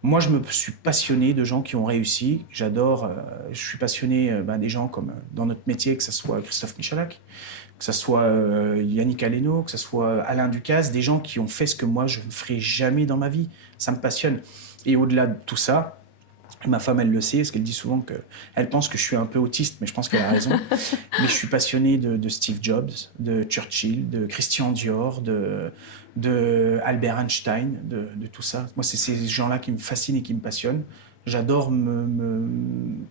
Moi, je me suis passionné de gens qui ont réussi. J'adore, je suis passionné des gens comme dans notre métier, que ce soit Christophe Michalak, que ce soit Yannick Aleno, que ce soit Alain Ducasse, des gens qui ont fait ce que moi, je ne ferai jamais dans ma vie. Ça me passionne. Et au-delà de tout ça, ma femme, elle le sait, parce qu'elle dit souvent qu'elle pense que je suis un peu autiste, mais je pense qu'elle a raison. Mais je suis passionné de Steve Jobs, de Churchill, de Christian Dior, de Albert Einstein, de tout ça. Moi, c'est ces gens-là qui me fascinent et qui me passionnent. J'adore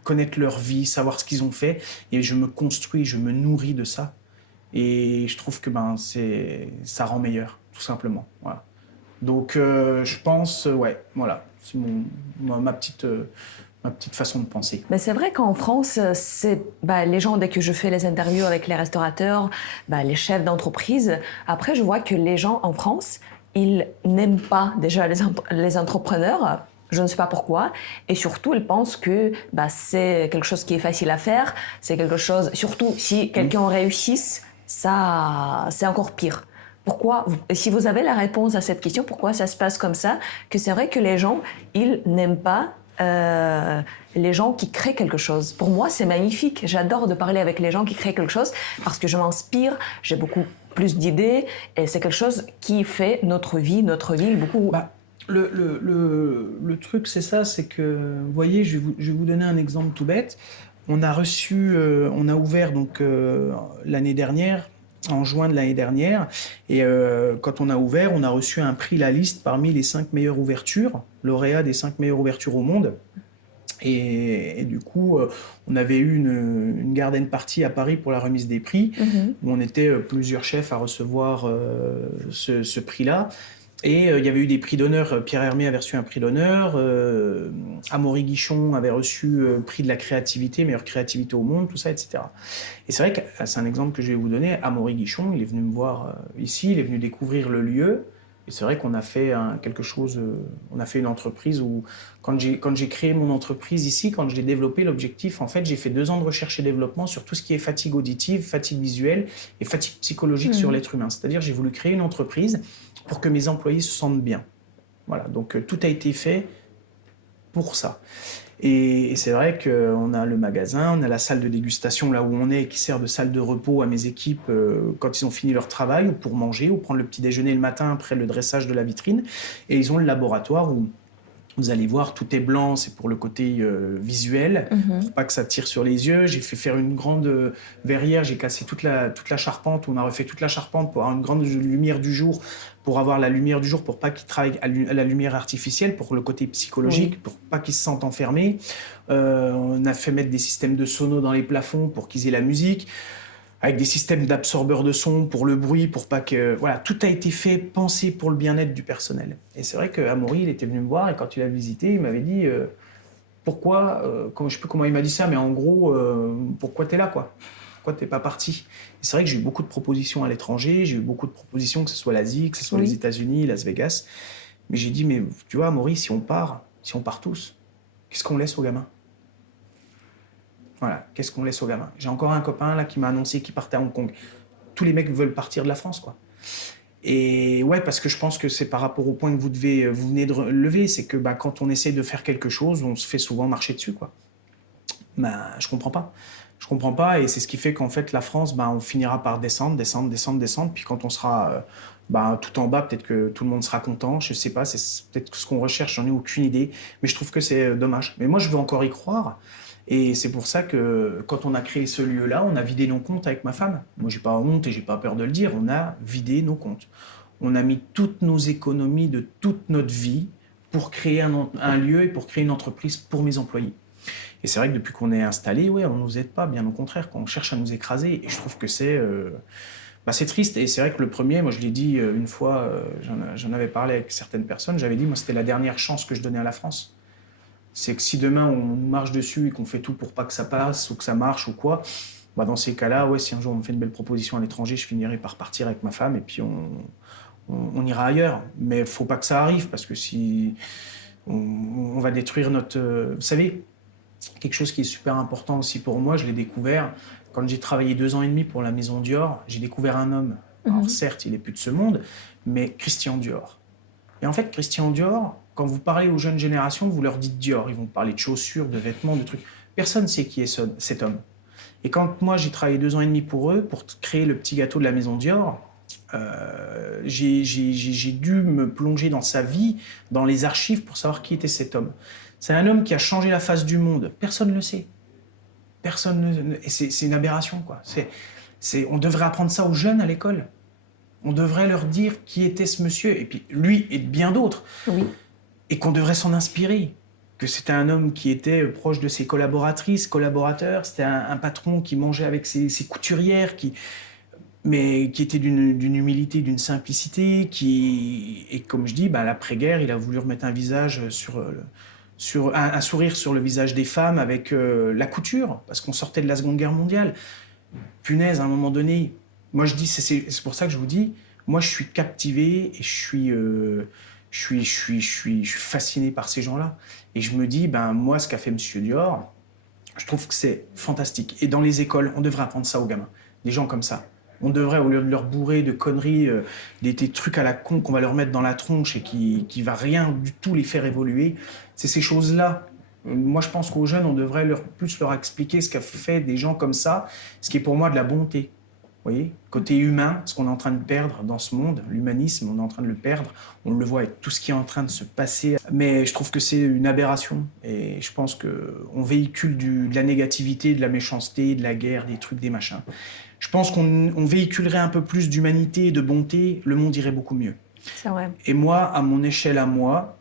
connaître leur vie, savoir ce qu'ils ont fait, et je me construis, je me nourris de ça. Et je trouve que ça rend meilleur, tout simplement. Voilà. Donc, je pense, ouais, voilà, c'est ma petite façon de penser. Mais c'est vrai qu'en France, les gens, dès que je fais les interviews avec les restaurateurs, les chefs d'entreprise, après, je vois que les gens en France, ils n'aiment pas déjà les entrepreneurs. Je ne sais pas pourquoi. Et surtout, ils pensent que c'est quelque chose qui est facile à faire. C'est quelque chose, surtout si quelqu'un réussisse, ça, c'est encore pire. Pourquoi, si vous avez la réponse à cette question, pourquoi ça se passe comme ça? Que c'est vrai que les gens, ils n'aiment pas les gens qui créent quelque chose. Pour moi, c'est magnifique. J'adore de parler avec les gens qui créent quelque chose parce que je m'inspire, j'ai beaucoup plus d'idées et c'est quelque chose qui fait notre vie, notre ville beaucoup. Le truc, c'est ça, c'est que, vous voyez, je vais vous donner un exemple tout bête. On a ouvert donc l'année dernière, en juin de l'année dernière, et quand on a ouvert, on a reçu un prix La Liste parmi les 5 meilleures ouvertures, lauréats des 5 meilleures ouvertures au monde. Et du coup, on avait eu une garden party à Paris pour la remise des prix, où on était plusieurs chefs à recevoir ce prix-là. Et il y avait eu des prix d'honneur. Pierre Hermé avait reçu un prix d'honneur. Amaury Guichon avait reçu prix de la créativité, meilleure créativité au monde, tout ça, etc. Et c'est vrai que c'est un exemple que je vais vous donner. Amaury Guichon, il est venu me voir ici, il est venu découvrir le lieu. Et c'est vrai qu'on a fait quelque chose, on a fait une entreprise où, quand j'ai créé mon entreprise ici, quand je l'ai développé, l'objectif, en fait, j'ai fait 2 ans de recherche et développement sur tout ce qui est fatigue auditive, fatigue visuelle et fatigue psychologique sur l'être humain. C'est-à-dire, j'ai voulu créer une entreprise pour que mes employés se sentent bien. Voilà, donc tout a été fait pour ça. Et c'est vrai qu'on a le magasin, on a la salle de dégustation là où on est, qui sert de salle de repos à mes équipes quand ils ont fini leur travail, ou pour manger, ou prendre le petit déjeuner le matin après le dressage de la vitrine. Et ils ont le laboratoire où vous allez voir, tout est blanc, c'est pour le côté visuel, pour pas que ça tire sur les yeux. J'ai fait faire une grande verrière, j'ai cassé toute la charpente, on a refait toute la charpente pour avoir une grande lumière du jour, pour avoir la lumière du jour, pour pas qu'ils travaillent à la lumière artificielle, pour le côté psychologique, pour pas qu'ils se sentent enfermés. On a fait mettre des systèmes de sonos dans les plafonds pour qu'ils aient la musique, avec des systèmes d'absorbeurs de son pour le bruit, pour pas que... Voilà, tout a été fait, pensé pour le bien-être du personnel. Et c'est vrai qu'Amaury, il était venu me voir, et quand il a visité, il m'avait dit pourquoi, je sais plus comment il m'a dit ça, mais en gros, pourquoi t'es là, quoi? Pourquoi t'es pas parti? Et c'est vrai que j'ai eu beaucoup de propositions à l'étranger, j'ai eu beaucoup de propositions, que ce soit l'Asie, que ce soit les États-Unis, Las Vegas. Mais j'ai dit, mais tu vois, Amaury, si on part tous, qu'est-ce qu'on laisse aux gamins? Voilà, qu'est-ce qu'on laisse aux gamins? J'ai encore un copain là qui m'a annoncé qu'il partait à Hong Kong. Tous les mecs veulent partir de la France, quoi. Et ouais, parce que je pense que c'est par rapport au point que vous venez de lever, c'est que quand on essaie de faire quelque chose, on se fait souvent marcher dessus, quoi. Je comprends pas. Je comprends pas, et c'est ce qui fait qu'en fait la France, on finira par descendre, puis quand on sera tout en bas, peut-être que tout le monde sera content, je sais pas, c'est peut-être ce qu'on recherche, j'en ai aucune idée, mais je trouve que c'est dommage. Mais moi je veux encore y croire. Et c'est pour ça que quand on a créé ce lieu-là, on a vidé nos comptes avec ma femme. Moi, j'ai pas honte et j'ai pas peur de le dire. On a vidé nos comptes. On a mis toutes nos économies de toute notre vie pour créer un lieu et pour créer une entreprise pour mes employés. Et c'est vrai que depuis qu'on est installé, ouais, on nous aide pas, bien au contraire, on cherche à nous écraser. Et je trouve que c'est triste. Et c'est vrai que le premier, moi je l'ai dit une fois, j'en avais parlé avec certaines personnes, j'avais dit, moi c'était la dernière chance que je donnais à la France. C'est que si demain on marche dessus et qu'on fait tout pour pas que ça passe ou que ça marche ou quoi, bah dans ces cas-là, ouais, si un jour on me fait une belle proposition à l'étranger, je finirai par partir avec ma femme et puis on ira ailleurs. Mais faut pas que ça arrive parce que si on va détruire notre... Vous savez, quelque chose qui est super important aussi pour moi, je l'ai découvert quand j'ai travaillé 2 ans et demi pour la maison Dior, j'ai découvert un homme. Alors certes, il est plus de ce monde, mais Christian Dior. Et en fait, Christian Dior, quand vous parlez aux jeunes générations, vous leur dites Dior, ils vont parler de chaussures, de vêtements, de trucs. Personne ne sait qui est cet homme. Et quand moi, j'ai travaillé 2 ans et demi pour eux, pour créer le petit gâteau de la maison Dior, j'ai dû me plonger dans sa vie, dans les archives pour savoir qui était cet homme. C'est un homme qui a changé la face du monde. Personne ne le sait. Et c'est une aberration, quoi. On devrait apprendre ça aux jeunes à l'école. On devrait leur dire qui était ce monsieur, et puis lui et bien d'autres. Oui. Et qu'on devrait s'en inspirer. Que c'était un homme qui était proche de ses collaboratrices, collaborateurs. C'était un patron qui mangeait avec ses couturières, mais qui était d'une humilité, d'une simplicité, et comme je dis, bah, l'après-guerre, il a voulu remettre un visage un sourire sur le visage des femmes avec la couture, parce qu'on sortait de la Seconde Guerre mondiale. Punaise, à un moment donné, moi je dis, c'est pour ça que je vous dis, moi je suis captivé et je suis fasciné par ces gens-là. Et je me dis, ben moi, ce qu'a fait Monsieur Dior, je trouve que c'est fantastique. Et dans les écoles, on devrait apprendre ça aux gamins, des gens comme ça. On devrait, au lieu de leur bourrer de conneries, des trucs à la con qu'on va leur mettre dans la tronche et qui va rien du tout les faire évoluer, c'est ces choses-là. Moi, je pense qu'aux jeunes, on devrait plus leur expliquer ce qu'a fait des gens comme ça, ce qui est pour moi de la bonté. Vous voyez, côté humain, ce qu'on est en train de perdre dans ce monde, l'humanisme, on est en train de le perdre. On le voit avec tout ce qui est en train de se passer. Mais je trouve que c'est une aberration. Et je pense qu'on véhicule de la négativité, de la méchanceté, de la guerre, des trucs, des machins. Je pense qu'on véhiculerait un peu plus d'humanité et de bonté, le monde irait beaucoup mieux. C'est vrai. Et moi, à mon échelle à moi,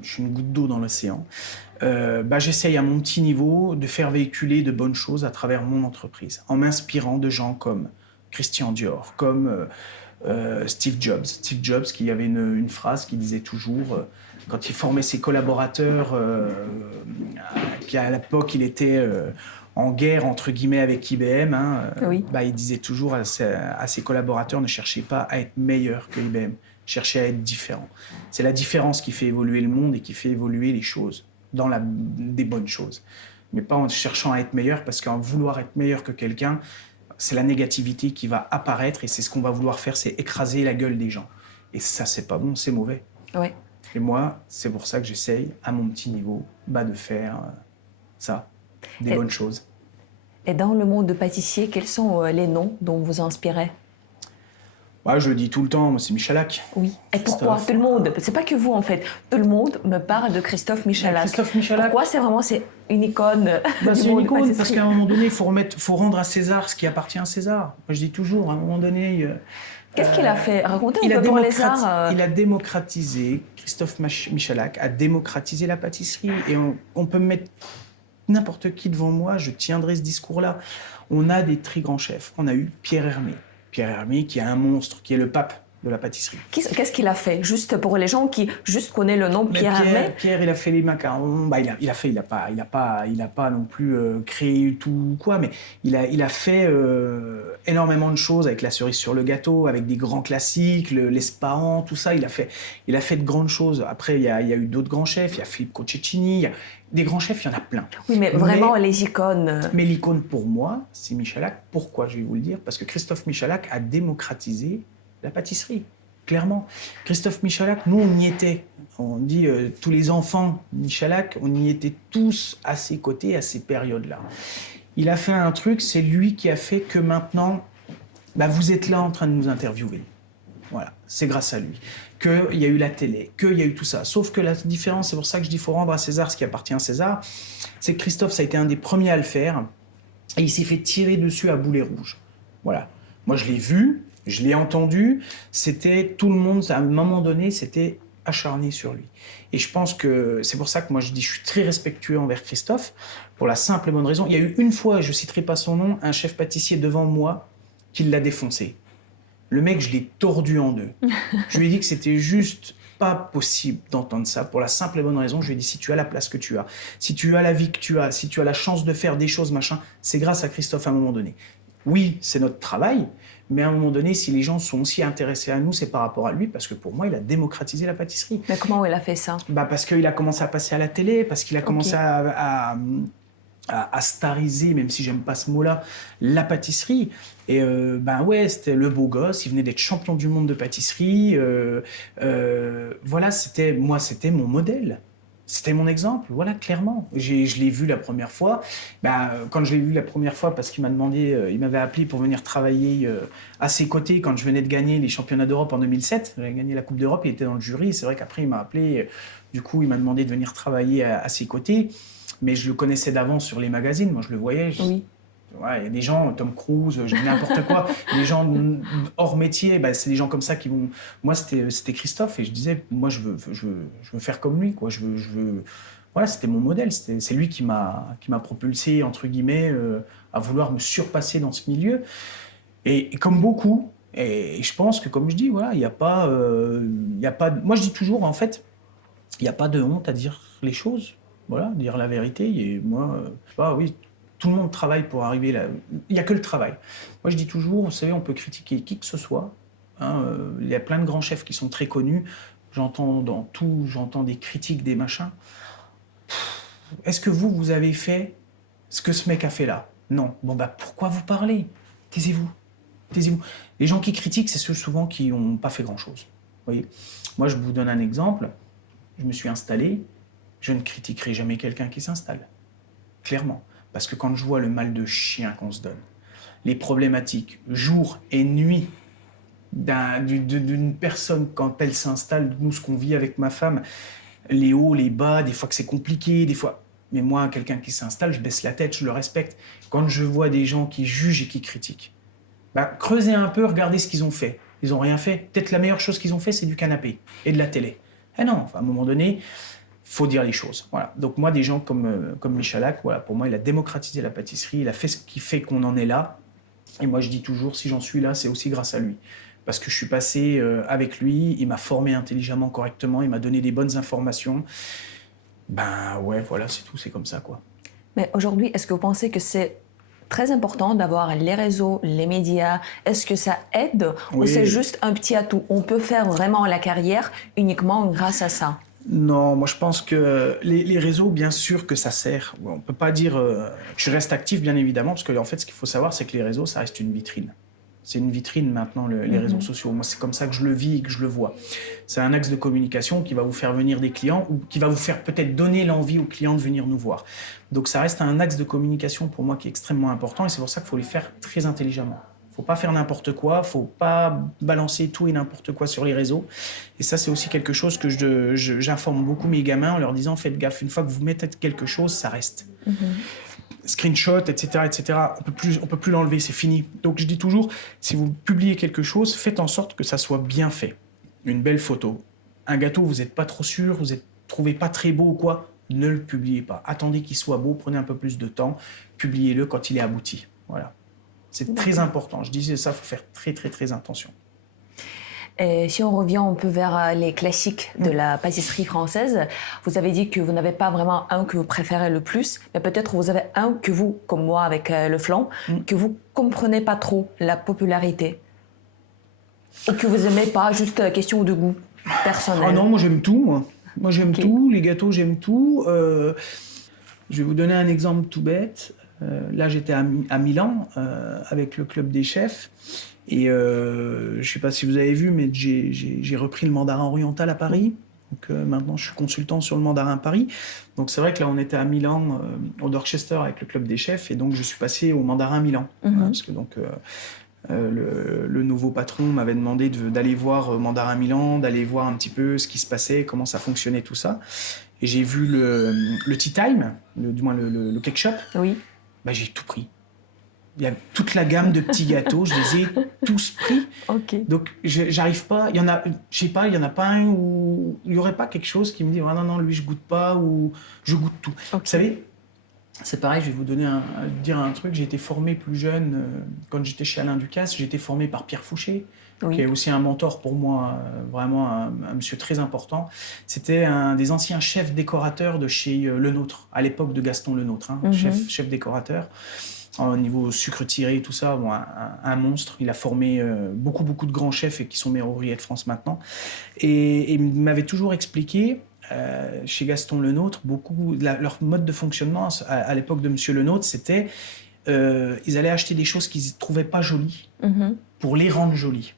je suis une goutte d'eau dans l'océan, j'essaye à mon petit niveau de faire véhiculer de bonnes choses à travers mon entreprise, en m'inspirant de gens comme Christian Dior, comme Steve Jobs. Steve Jobs qui avait une phrase qui disait toujours, quand il formait ses collaborateurs, qui à l'époque il était en guerre entre guillemets avec IBM, Oui. Il disait toujours à ses collaborateurs, ne cherchez pas à être meilleur que IBM, cherchez à être différent. C'est la différence qui fait évoluer le monde et qui fait évoluer les choses, dans des bonnes choses. Mais pas en cherchant à être meilleur, parce qu'en vouloir être meilleur que quelqu'un, c'est la négativité qui va apparaître et c'est ce qu'on va vouloir faire, c'est écraser la gueule des gens. Et ça, c'est pas bon, c'est mauvais. Ouais. Et moi, c'est pour ça que j'essaye, à mon petit niveau, de faire ça, des bonnes choses. Et dans le monde de pâtissier, quels sont les noms dont vous inspirez? Je le dis tout le temps, moi c'est Michalak. Oui. Et pourquoi tout le monde? C'est pas que vous en fait. Tout le monde me parle de Christophe Michalak. Christophe Michalak. Pourquoi c'est une icône? C'est une icône parce qu'à un moment donné, il faut rendre à César ce qui appartient à César. Moi je dis toujours, à un moment donné. Qu'est-ce qu'il a fait? Racontez un peu pour les arts. Il a démocratisé, Christophe Michalak a démocratisé la pâtisserie. Et on peut mettre n'importe qui devant moi, je tiendrai ce discours-là. On a des très grands chefs. On a eu Pierre Hermé. Pierre Hermé, qui est un monstre, qui est le pape de la pâtisserie. Qu'est-ce qu'il a fait? Juste pour les gens qui juste connaissent le nom Pierre Hermé. Pierre, il a fait les macarons. Il a pas non plus créé tout quoi, mais il a fait énormément de choses avec la cerise sur le gâteau, avec des grands classiques, l'espahan, tout ça. Il a fait de grandes choses. Après, il y a eu d'autres grands chefs. Il y a Filippo Cecchini. Des grands chefs, il y en a plein. Oui, mais vraiment, les icônes... Mais l'icône, pour moi, c'est Michalak. Pourquoi? Je vais vous le dire. Parce que Christophe Michalak a démocratisé la pâtisserie, clairement. Christophe Michalak, nous, on y était. On dit, tous les enfants Michalak, on y était tous à ses côtés, à ces périodes-là. Il a fait un truc, c'est lui qui a fait que maintenant, vous êtes là en train de nous interviewer. Voilà, c'est grâce à lui. Qu'il y a eu la télé, qu'il y a eu tout ça. Sauf que la différence, c'est pour ça que je dis qu'il faut rendre à César ce qui appartient à César, c'est que Christophe, ça a été un des premiers à le faire, et il s'est fait tirer dessus à boulet rouge. Voilà. Moi, je l'ai vu, je l'ai entendu, c'était tout le monde, à un moment donné, c'était acharné sur lui. Et je pense que c'est pour ça que moi, je dis, je suis très respectueux envers Christophe, pour la simple et bonne raison. Il y a eu une fois, je ne citerai pas son nom, un chef pâtissier devant moi qui l'a défoncé. Le mec, je l'ai tordu en deux. Je lui ai dit que c'était juste pas possible d'entendre ça pour la simple et bonne raison, je lui ai dit, si tu as la place que tu as, si tu as la vie que tu as, si tu as la chance de faire des choses, machin, c'est grâce à Christophe à un moment donné. Oui, c'est notre travail, mais à un moment donné, si les gens sont aussi intéressés à nous, c'est par rapport à lui, parce que pour moi, il a démocratisé la pâtisserie. Mais comment il a fait ça? Parce qu'il a commencé à passer à la télé, parce qu'il a commencé à stariser, même si j'aime pas ce mot-là, la pâtisserie. Et ouais, c'était le beau gosse, il venait d'être champion du monde de pâtisserie. Voilà, c'était mon modèle. C'était mon exemple, voilà, clairement. Je l'ai vu la première fois. Quand je l'ai vu la première fois, parce qu'il m'a demandé, il m'avait appelé pour venir travailler à ses côtés quand je venais de gagner les championnats d'Europe en 2007. J'avais gagné la Coupe d'Europe, il était dans le jury. C'est vrai qu'après, il m'a appelé. Du coup, il m'a demandé de venir travailler à ses côtés. Mais je le connaissais d'avant sur les magazines. Moi, je le voyais. Oui. Ouais, il y a des gens, Tom Cruise, je dis n'importe quoi, des gens hors métier, c'est des gens comme ça qui vont... Moi, c'était Christophe et je disais, moi, je veux faire comme lui, quoi. Voilà, c'était mon modèle. C'est lui qui m'a propulsé, entre guillemets, à vouloir me surpasser dans ce milieu. Et comme beaucoup, et je pense que, comme je dis, voilà, il n'y a pas... Moi, je dis toujours, en fait, il n'y a pas de honte à dire les choses. Voilà, dire la vérité. Et moi, je sais pas, oui... Tout le monde travaille pour arriver là. Il n'y a que le travail. Moi, je dis toujours, vous savez, on peut critiquer qui que ce soit. Il y a plein de grands chefs qui sont très connus. J'entends dans tout, j'entends des critiques, des machins. Est-ce que vous avez fait ce que ce mec a fait là? Non. Bon, pourquoi vous parlez? Taisez-vous. Taisez-vous. Les gens qui critiquent, c'est ceux souvent qui n'ont pas fait grand-chose. Vous voyez? Moi, je vous donne un exemple. Je me suis installé. Je ne critiquerai jamais quelqu'un qui s'installe. Clairement. Parce que quand je vois le mal de chien qu'on se donne, les problématiques jour et nuit d'une personne quand elle s'installe, nous ce qu'on vit avec ma femme, les hauts, les bas, des fois que c'est compliqué, des fois... Mais moi, quelqu'un qui s'installe, je baisse la tête, je le respecte. Quand je vois des gens qui jugent et qui critiquent, creusez un peu, regardez ce qu'ils ont fait. Ils n'ont rien fait. Peut-être la meilleure chose qu'ils ont fait, c'est du canapé et de la télé. Eh non, à un moment donné... faut dire les choses. Voilà. Donc moi, des gens comme Michalak, voilà, pour moi, il a démocratisé la pâtisserie, il a fait ce qui fait qu'on en est là. Et moi, je dis toujours, si j'en suis là, c'est aussi grâce à lui. Parce que je suis passé avec lui, il m'a formé intelligemment, correctement, il m'a donné des bonnes informations. Ouais, voilà, c'est tout, c'est comme ça, quoi. Mais aujourd'hui, est-ce que vous pensez que c'est très important d'avoir les réseaux, les médias? Est-ce que ça aide ou c'est juste un petit atout? On peut faire vraiment la carrière uniquement grâce à ça? Non, moi je pense que les réseaux, bien sûr que ça sert. On ne peut pas dire que je reste actif, bien évidemment, parce que en fait, ce qu'il faut savoir, c'est que les réseaux, ça reste une vitrine. C'est une vitrine maintenant, les réseaux sociaux. Moi, c'est comme ça que je le vis et que je le vois. C'est un axe de communication qui va vous faire venir des clients ou qui va vous faire peut-être donner l'envie aux clients de venir nous voir. Donc ça reste un axe de communication pour moi qui est extrêmement important et c'est pour ça qu'il faut les faire très intelligemment. Faut pas faire n'importe quoi, faut pas balancer tout et n'importe quoi sur les réseaux. Et ça, c'est aussi quelque chose que j'informe beaucoup mes gamins en leur disant, faites gaffe, une fois que vous mettez quelque chose, ça reste. Screenshot, etc., etc., on peut plus l'enlever, c'est fini. Donc je dis toujours, si vous publiez quelque chose, faites en sorte que ça soit bien fait. Une belle photo. Un gâteau, vous n'êtes pas trop sûr, vous ne trouvez pas très beau ou quoi, ne le publiez pas. Attendez qu'il soit beau, prenez un peu plus de temps, publiez-le quand il est abouti. Voilà. C'est très important. Je disais ça, il faut faire très, très, très attention. Et si on revient un peu vers les classiques de la pâtisserie française, vous avez dit que vous n'avez pas vraiment un que vous préférez le plus, mais peut-être vous avez un que vous, comme moi avec le flan, que vous comprenez pas trop la popularité. Ou que vous aimez pas, juste question de goût personnel. Ah non, moi j'aime tout. Moi j'aime tout, les gâteaux j'aime tout. Je vais vous donner un exemple tout bête. Là, j'étais à Milan avec le club des chefs et je ne sais pas si vous avez vu, mais j'ai repris le mandarin oriental à Paris. Donc maintenant, je suis consultant sur le mandarin à Paris. Donc c'est vrai que là, on était à Milan, au Dorchester avec le club des chefs et donc je suis passé au mandarin Milan. Voilà, parce que donc le nouveau patron m'avait demandé d'aller voir mandarin Milan, d'aller voir un petit peu ce qui se passait, comment ça fonctionnait, tout ça. Et j'ai vu le tea time, du moins le cake shop. Oui. J'ai tout pris. Il y a toute la gamme de petits gâteaux, je les ai tous pris. Okay. Donc, j'arrive pas. Il y en a, je sais pas, il y en a pas un où il y aurait pas quelque chose qui me dit non, lui je goûte pas ou je goûte tout. Okay. Vous savez, C'est pareil, je vais vous dire un truc. J'ai été formé plus jeune, quand j'étais chez Alain Ducasse, j'ai été formé par Pierre Fouché, qui est aussi un mentor pour moi, vraiment un monsieur très important. C'était un des anciens chefs décorateurs de chez Le Nôtre, à l'époque de Gaston Le Nôtre, chef décorateur. Au niveau sucre tiré, tout ça, bon, un monstre. Il a formé beaucoup de grands chefs et qui sont meilleurs ouvriers de France maintenant. Et il m'avait toujours expliqué, chez Gaston Le Nôtre, leur mode de fonctionnement à l'époque de Monsieur Le Nôtre, c'était ils allaient acheter des choses qu'ils ne trouvaient pas jolies pour les rendre jolies.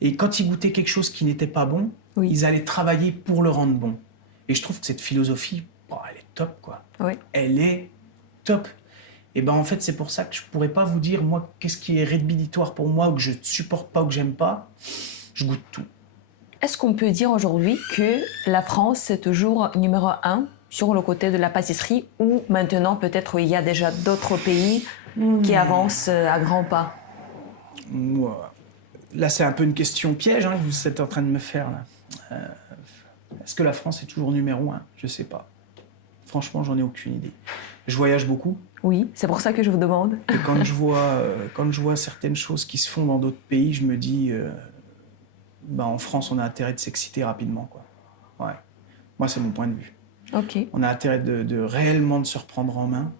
Et quand ils goûtaient quelque chose qui n'était pas bon, ils allaient travailler pour le rendre bon. Et je trouve que cette philosophie, elle est top, quoi. Oui. Elle est top. Et ben en fait, c'est pour ça que je pourrais pas vous dire, moi, qu'est-ce qui est rédhibitoire pour moi, ou que je ne supporte pas, ou que j'aime pas. Je goûte tout. Est-ce qu'on peut dire aujourd'hui que la France est toujours numéro 1 sur le côté de la pâtisserie, ou maintenant peut-être il y a déjà d'autres pays qui avancent à grands pas? Là, c'est un peu une question piège que vous êtes en train de me faire. Là. Est-ce que la France est toujours numéro 1? Je sais pas. Franchement, j'en ai aucune idée. Je voyage beaucoup. Oui, c'est pour ça que je vous demande. Et quand je vois certaines choses qui se font dans d'autres pays, je me dis, en France, on a intérêt de s'exciter rapidement, quoi. Ouais. Moi, c'est mon point de vue. Ok. On a intérêt de réellement de se reprendre en main.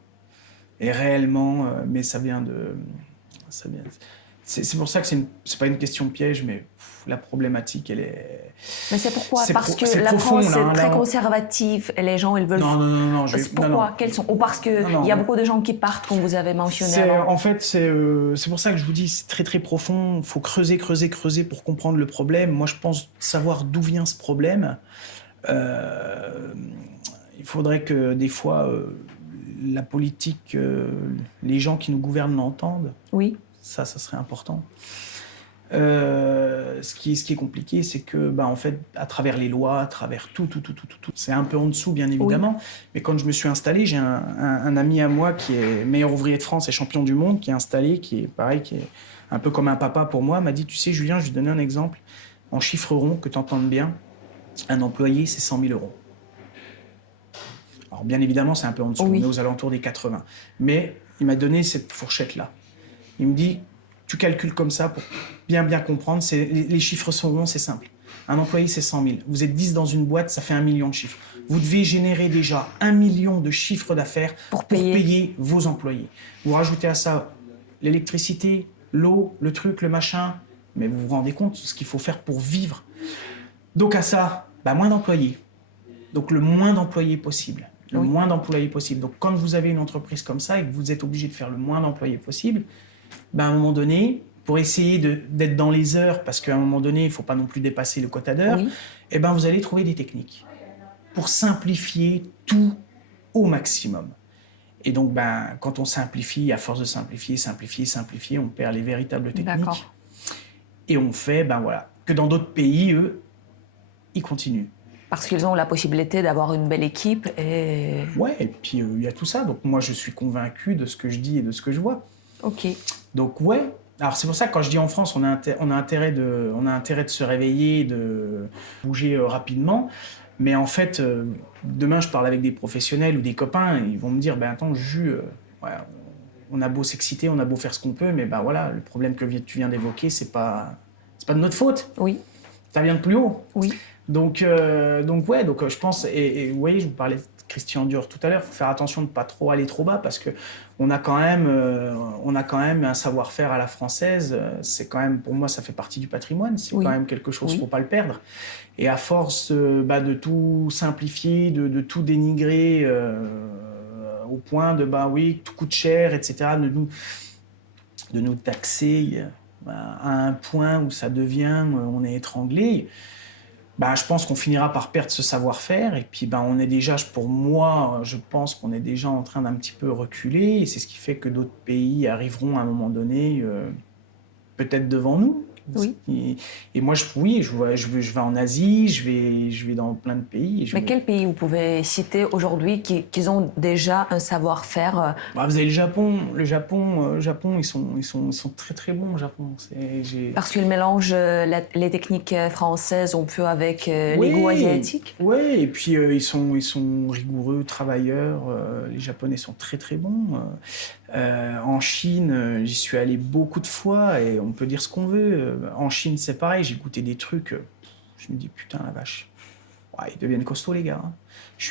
Et réellement, mais ça vient de... C'est pour ça que c'est pas une question piège, mais la problématique, elle est... Mais c'est pourquoi? Parce que la profond, France là, est très conservative et les gens, ils veulent... Non. Pourquoi? Quels sont... Ou parce qu'il y a beaucoup de gens qui partent, comme vous avez mentionné avant. En fait, c'est pour ça que je vous dis, c'est très très profond. Il faut creuser pour comprendre le problème. Moi, je pense savoir d'où vient ce problème. Il faudrait que des fois, la politique, les gens qui nous gouvernent l'entendent. Oui. Ça serait important. Ce qui est compliqué, c'est que, en fait, à travers les lois, à travers tout, c'est un peu en dessous, bien évidemment. Oui. Mais quand je me suis installé, j'ai un ami à moi qui est meilleur ouvrier de France et champion du monde, qui est installé, qui est pareil, qui est un peu comme un papa pour moi, m'a dit, tu sais, Julien, je vais te donner un exemple. En chiffres ronds, que tu entendes bien, un employé, c'est 100 000 €. Alors, bien évidemment, c'est un peu en dessous, on est aux alentours des 80. Mais il m'a donné cette fourchette-là. Il me dit, tu calcules comme ça pour bien comprendre, les chiffres sont ronds, c'est simple. Un employé, c'est 100 000. Vous êtes 10 dans une boîte, ça fait 1 million de chiffres. Vous devez générer déjà 1 million de chiffres d'affaires pour payer vos employés. Vous rajoutez à ça l'électricité, l'eau, le truc, le machin. Mais vous vous rendez compte de ce qu'il faut faire pour vivre. Donc à ça, moins d'employés. Donc le moins d'employés possible. Moins d'employés possible. Donc quand vous avez une entreprise comme ça et que vous êtes obligé de faire le moins d'employés possible, à un moment donné, pour essayer d'être dans les heures, parce qu'à un moment donné, il ne faut pas non plus dépasser le quota d'heures, vous allez trouver des techniques pour simplifier tout au maximum. Et donc, quand on simplifie, à force de simplifier, on perd les véritables techniques. Et on fait, que dans d'autres pays, eux, ils continuent. Parce qu'ils ont la possibilité d'avoir une belle équipe et... Ouais, et puis il y a tout ça. Donc moi, je suis convaincu de ce que je dis et de ce que je vois. Ok. Donc ouais. Alors c'est pour ça que quand je dis en France, on a intérêt de se réveiller, de bouger rapidement. Mais en fait, demain, je parle avec des professionnels ou des copains, et ils vont me dire, attends, Jus, on a beau s'exciter, on a beau faire ce qu'on peut, mais le problème que tu viens d'évoquer, c'est pas de notre faute. Oui. Ça vient de plus haut. Oui. Donc je pense, et vous voyez, je vous parlais de Christian Dior tout à l'heure, il faut faire attention de ne pas trop aller trop bas, parce qu'on a quand même un savoir-faire à la française. C'est quand même, pour moi, ça fait partie du patrimoine, c'est quand même quelque chose, il ne faut pas le perdre. Et à force de tout simplifier, de tout dénigrer au point de tout coûte cher, etc., de nous taxer à un point où ça devient, on est étranglé. Je pense qu'on finira par perdre ce savoir-faire, et puis on est déjà, pour moi, je pense qu'on est déjà en train d'un petit peu reculer, et c'est ce qui fait que d'autres pays arriveront à un moment donné peut-être devant nous, Oui. Et moi, je vais en Asie, je vais dans plein de pays. Mais quel pays vous pouvez citer aujourd'hui qui ont déjà un savoir-faire Bah, vous avez le Japon. Japon, ils sont très très bons au Japon. Parce qu'ils mélangent les techniques françaises un peu avec les goûts Oui, asiatiques. oui, et puis ils sont rigoureux, travailleurs. Les Japonais sont très très bons. En Chine, j'y suis allé beaucoup de fois et on peut dire ce qu'on veut. En Chine, c'est pareil, j'ai goûté des trucs. Je me dis putain la vache. Ouais, ils deviennent costauds les gars.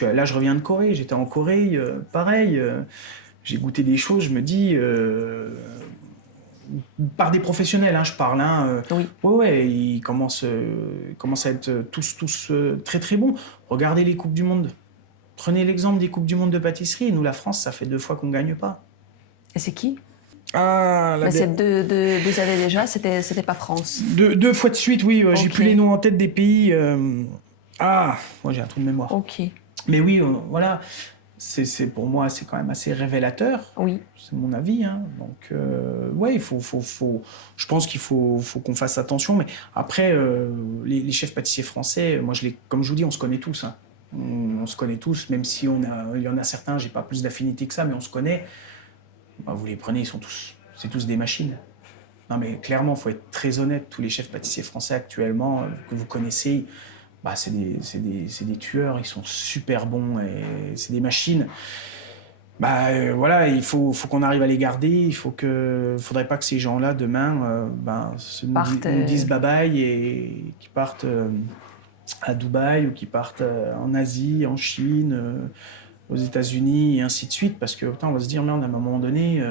Là, je reviens de Corée. J'étais en Corée, pareil. J'ai goûté des choses. Je me dis. Par des professionnels, hein, je parle. Hein, Oui. ouais, ils commencent à être tous très très bons. Regardez les Coupes du Monde. Prenez l'exemple des Coupes du Monde de pâtisserie. Nous, la France, ça fait 2 fois qu'on ne gagne pas. Et c'est qui? Ah, C'est deux années déjà, c'était pas France. 2 fois de suite, oui. J'ai Ok. plus les noms en tête des pays. Moi j'ai un trou de mémoire. Ok. Mais oui, voilà. Pour moi, c'est quand même assez révélateur. Oui. C'est mon avis. Hein. Donc, ouais, je pense qu'il faut qu'on fasse attention. Mais après, les chefs pâtissiers français, moi, comme je vous dis, on se connaît tous. Hein. On se connaît tous, même si il y en a certains, j'ai pas plus d'affinité que ça, mais on se connaît. Bah, vous les prenez, c'est tous des machines. Non, mais clairement, il faut être très honnête. Tous les chefs pâtissiers français actuellement que vous connaissez, bah, c'est des tueurs. Ils sont super bons et c'est des machines. Bah, voilà, il faut qu'on arrive à les garder. Faudrait pas que ces gens-là, demain, nous disent bye-bye et qu'ils partent à Dubaï ou qu'ils partent en Asie, en Chine, aux États-Unis et ainsi de suite. Parce que, putain, on va se dire, merde, à un moment donné,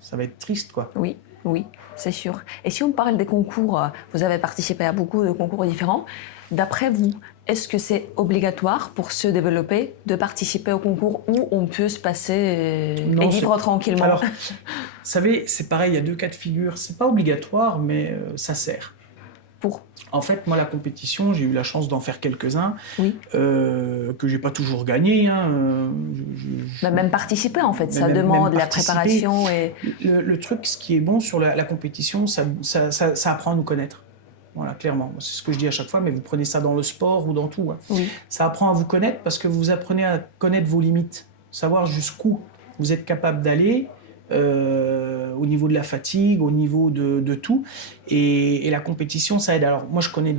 ça va être triste, quoi. Oui, oui, c'est sûr. Et si on parle des concours, vous avez participé à beaucoup de concours différents. D'après vous, est-ce que c'est obligatoire pour se développer de participer au concours où on peut se passer et vivre tranquillement? Alors, vous savez, c'est pareil, il y a 2 cas de figure. C'est pas obligatoire, mais ça sert. En fait, moi, la compétition, j'ai eu la chance d'en faire quelques-uns, oui. Que j'ai pas toujours gagné. Hein, même participer, en fait, ça demande la préparation. Et... Le truc, ce qui est bon sur la compétition, ça apprend à nous connaître. Voilà, clairement. C'est ce que je dis à chaque fois, mais vous prenez ça dans le sport ou dans tout. Hein. Oui. Ça apprend à vous connaître parce que vous apprenez à connaître vos limites, savoir jusqu'où vous êtes capable d'aller. Au niveau de la fatigue, au niveau de tout. Et la compétition, ça aide. Alors, moi, je connais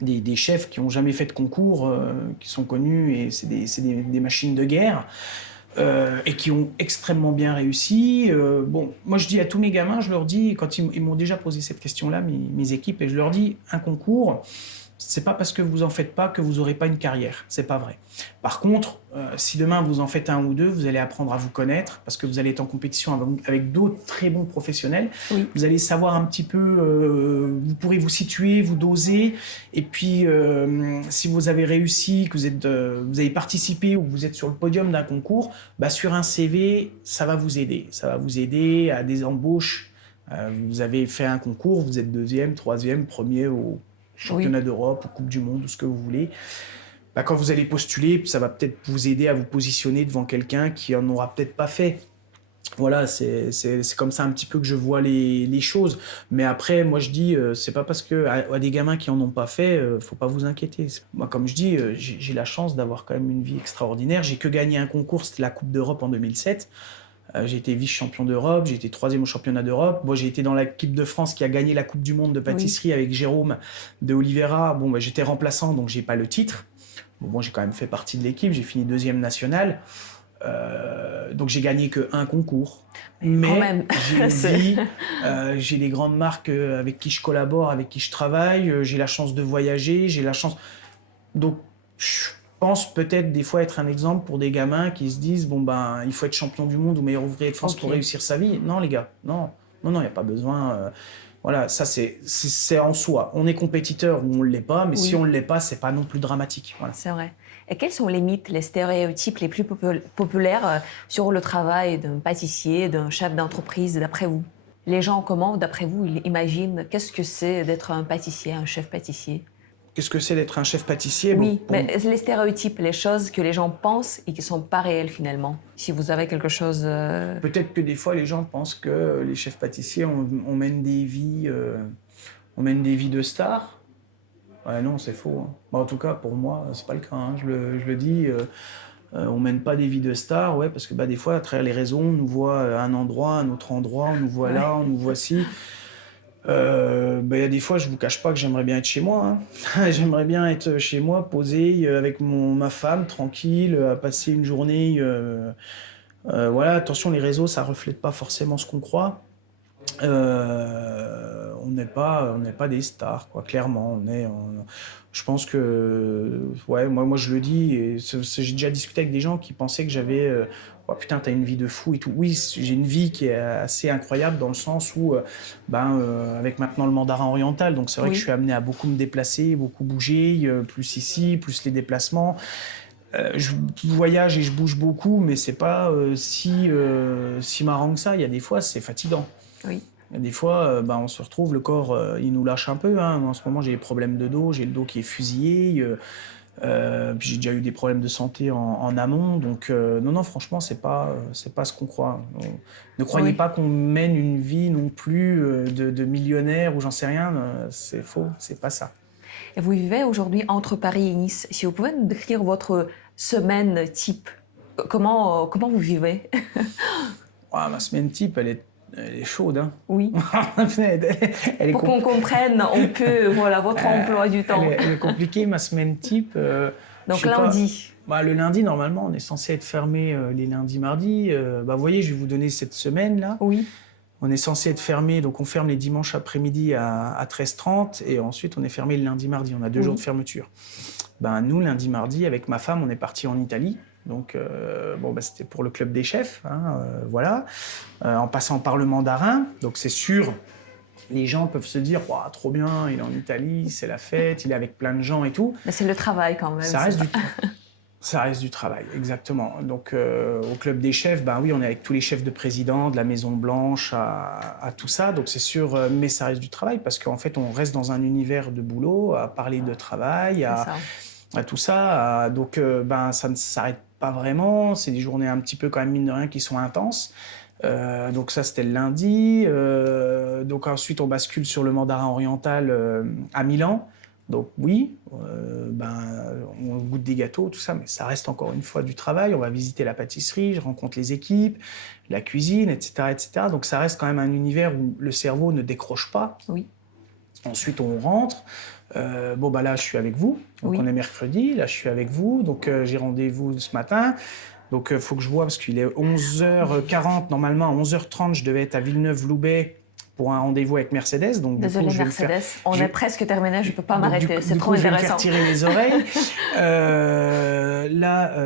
des chefs qui n'ont jamais fait de concours, qui sont connus, et c'est des machines de guerre, et qui ont extrêmement bien réussi. Bon, moi, je dis à tous mes gamins, je leur dis, quand ils m'ont déjà posé cette question-là, mes équipes, et je leur dis, un concours, c'est pas parce que vous en faites pas que vous aurez pas une carrière. C'est pas vrai. Par contre, si demain vous en faites 1 ou 2, vous allez apprendre à vous connaître parce que vous allez être en compétition avec d'autres très bons professionnels. Oui. Vous allez savoir un petit peu, vous pourrez vous situer, vous doser. Et puis, si vous avez réussi, que vous avez participé ou que vous êtes sur le podium d'un concours, bah, sur un CV, ça va vous aider. Ça va vous aider à des embauches. Vous avez fait un concours, vous êtes 2e, 3e, 1er au championnat d'Europe, ou Coupe du Monde, ou ce que vous voulez. Bah, quand vous allez postuler, ça va peut-être vous aider à vous positionner devant quelqu'un qui en aura peut-être pas fait. Voilà, c'est comme ça un petit peu que je vois les choses. Mais après, moi je dis, c'est pas parce que à des gamins qui en ont pas fait, faut pas vous inquiéter. Moi, comme je dis, j'ai la chance d'avoir quand même une vie extraordinaire. J'ai que gagné un concours, c'était la Coupe d'Europe en 2007. J'ai été vice-champion d'Europe, j'ai été 3e au championnat d'Europe. Moi, j'ai été dans l'équipe de France qui a gagné la Coupe du Monde de pâtisserie avec Jérôme de Oliveira. Bon, bah, j'étais remplaçant, donc j'ai pas le titre. Bon, j'ai quand même fait partie de l'équipe, j'ai fini 2e national. Donc j'ai gagné que1 concours. Mais j'ai des grandes marques avec qui je collabore, avec qui je travaille. J'ai la chance de voyager, j'ai la chance... Donc, je pense peut-être des fois être un exemple pour des gamins qui se disent bon ben il faut être champion du monde ou meilleur ouvrier de France pour réussir sa vie. Non les gars, non, il n'y a pas besoin. Voilà, ça c'est en soi. On est compétiteur ou on ne l'est pas, mais si on ne l'est pas, c'est pas non plus dramatique. Voilà. C'est vrai. Et quels sont les mythes, les stéréotypes les plus populaires sur le travail d'un pâtissier, d'un chef d'entreprise, d'après vous? Les gens, comment, d'après vous, ils imaginent qu'est-ce que c'est d'être un pâtissier, un chef pâtissier? Qu'est-ce que c'est d'être un chef pâtissier? Oui, Bon, mais les stéréotypes, les choses que les gens pensent et qui ne sont pas réelles finalement. Si vous avez quelque chose... peut-être que des fois, les gens pensent que les chefs pâtissiers, on mène des vies, de stars. Ouais, non, c'est faux. Hein. Bon, en tout cas, pour moi, c'est pas le cas. Hein. Je le dis, on mène pas des vies de stars, ouais, parce que des fois, à travers les réseaux, on nous voit à un endroit, un autre endroit, on nous voit là, on nous voit ci. Y a des fois, je vous cache pas que j'aimerais bien être chez moi. Hein. J'aimerais bien être chez moi, posé avec ma femme, tranquille, à passer une journée. Voilà, attention, les réseaux, ça reflète pas forcément ce qu'on croit. On n'est pas des stars, quoi. Clairement, je pense que, ouais, moi je le dis. Et j'ai déjà discuté avec des gens qui pensaient que j'avais, oh, putain, t'as une vie de fou et tout. Oui, j'ai une vie qui est assez incroyable dans le sens où, avec maintenant le mandarin oriental, donc c'est vrai que je suis amené à beaucoup me déplacer, beaucoup bouger, plus ici, plus les déplacements. Je voyage et je bouge beaucoup, mais c'est pas si marrant que ça. Il y a des fois, c'est fatigant. Oui. Il y a des fois, on se retrouve, le corps, il nous lâche un peu. Hein. En ce moment, j'ai des problèmes de dos, j'ai le dos qui est fusillé. Puis j'ai déjà eu des problèmes de santé en amont. Donc, non, franchement, c'est pas ce qu'on croit. Ne croyez pas qu'on mène une vie non plus de millionnaire ou j'en sais rien. C'est faux, c'est pas ça. Et vous vivez aujourd'hui entre Paris et Nice. Si vous pouvez nous décrire votre semaine type, comment vous vivez? Ma semaine type, elle est chaude. Hein. Oui. elle est Pour qu'on comprenne un peu votre emploi du temps. Elle est compliquée, ma semaine type. Donc lundi. Le lundi, normalement, on est censé être fermé les lundis, mardis. Vous voyez, je vais vous donner cette semaine-là. Oui. On est censé être fermé, donc on ferme les dimanches après-midi à 13h30 et ensuite on est fermé le lundi, mardi. On a 2 jours de fermeture. Nous, lundi, mardi, avec ma femme, on est parti en Italie. Donc, c'était pour le club des chefs, hein, voilà. En passant par le mandarin. Donc, c'est sûr, les gens peuvent se dire, wow, trop bien, il est en Italie, c'est la fête, il est avec plein de gens et tout. Mais c'est le travail quand même. Ça reste du temps. Ça reste du travail, exactement. Donc, au club des chefs, oui, on est avec tous les chefs de président, de la Maison Blanche à tout ça. Donc, c'est sûr, mais ça reste du travail parce qu'en fait, on reste dans un univers de boulot, à parler de travail, à tout ça. Donc, ça ne s'arrête pas vraiment. C'est des journées un petit peu, quand même, mine de rien, qui sont intenses. Donc, ça, c'était le lundi. Donc, ensuite, on bascule sur le mandarin oriental à Milan. Donc oui, on goûte des gâteaux, tout ça, mais ça reste encore une fois du travail. On va visiter la pâtisserie, je rencontre les équipes, la cuisine, etc., etc. Donc ça reste quand même un univers où le cerveau ne décroche pas. Oui. Ensuite, on rentre. Là, je suis avec vous. Donc on est mercredi, là, je suis avec vous. Donc j'ai rendez-vous ce matin. Donc il faut que je vois, parce qu'il est 11h40. Normalement, à 11h30, je devais être à Villeneuve-Loubet pour un rendez-vous avec Mercedes. Donc, désolée, Mercedes, on est presque terminé, je ne peux pas m'arrêter, c'est trop intéressant. Je vais me faire tirer les oreilles.